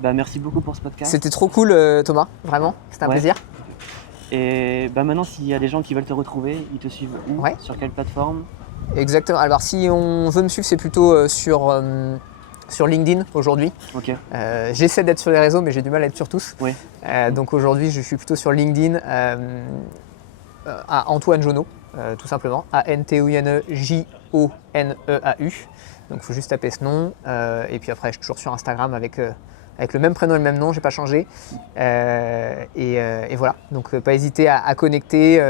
Merci beaucoup pour ce podcast. C'était trop cool, Thomas, vraiment. C'était un plaisir. Et maintenant, s'il y a des gens qui veulent te retrouver, ils te suivent où? Sur quelle plateforme? Exactement. Alors, si on veut me suivre, c'est plutôt sur LinkedIn aujourd'hui. Ok. J'essaie d'être sur les réseaux, mais j'ai du mal à être sur tous. Oui. Donc aujourd'hui, je suis plutôt sur LinkedIn à Antoine Jonneau, tout simplement. ANTOUNEJONEAU. Donc il faut juste taper ce nom. Et puis après, je suis toujours sur Instagram avec le même prénom et le même nom, j'ai pas changé. Et voilà. Donc pas hésiter à connecter.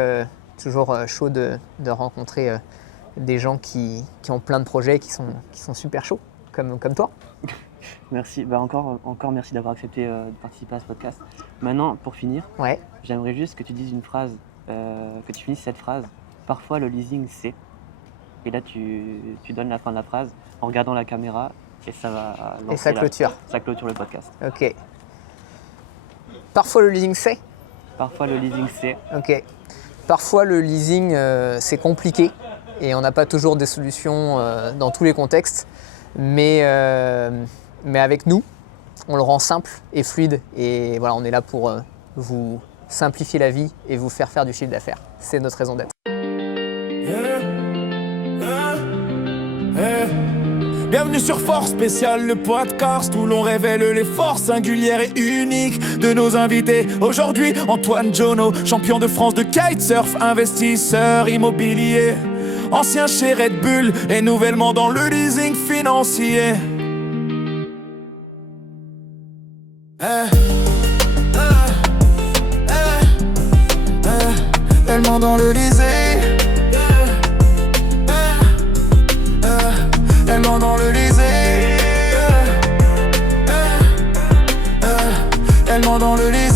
Toujours chaud de rencontrer des gens qui ont plein de projets, qui sont super chauds, comme toi. Merci. Encore merci d'avoir accepté de participer à ce podcast. Maintenant, pour finir, j'aimerais juste que tu dises une phrase, que tu finisses cette phrase. Parfois, le leasing, c'est... Et là, tu donnes la fin de la phrase en regardant la caméra et ça va lancer. Et ça clôture. Ça clôture le podcast. Ok. Parfois, le leasing, c'est... Parfois, le leasing, c'est... Ok. Parfois, le leasing, c'est compliqué et on n'a pas toujours des solutions dans tous les contextes. Mais avec nous, on le rend simple et fluide. Et voilà, on est là pour vous simplifier la vie et vous faire du chiffre d'affaires. C'est notre raison d'être. Bienvenue sur Force Spéciale, le podcast où l'on révèle les forces singulières et uniques de nos invités. Aujourd'hui, Antoine Jonneau, champion de France de kitesurf, investisseur immobilier, ancien chez Red Bull et nouvellement dans le leasing financier. Tellement dans le leasing. Tellement dans le leasing. tellement dans le lit.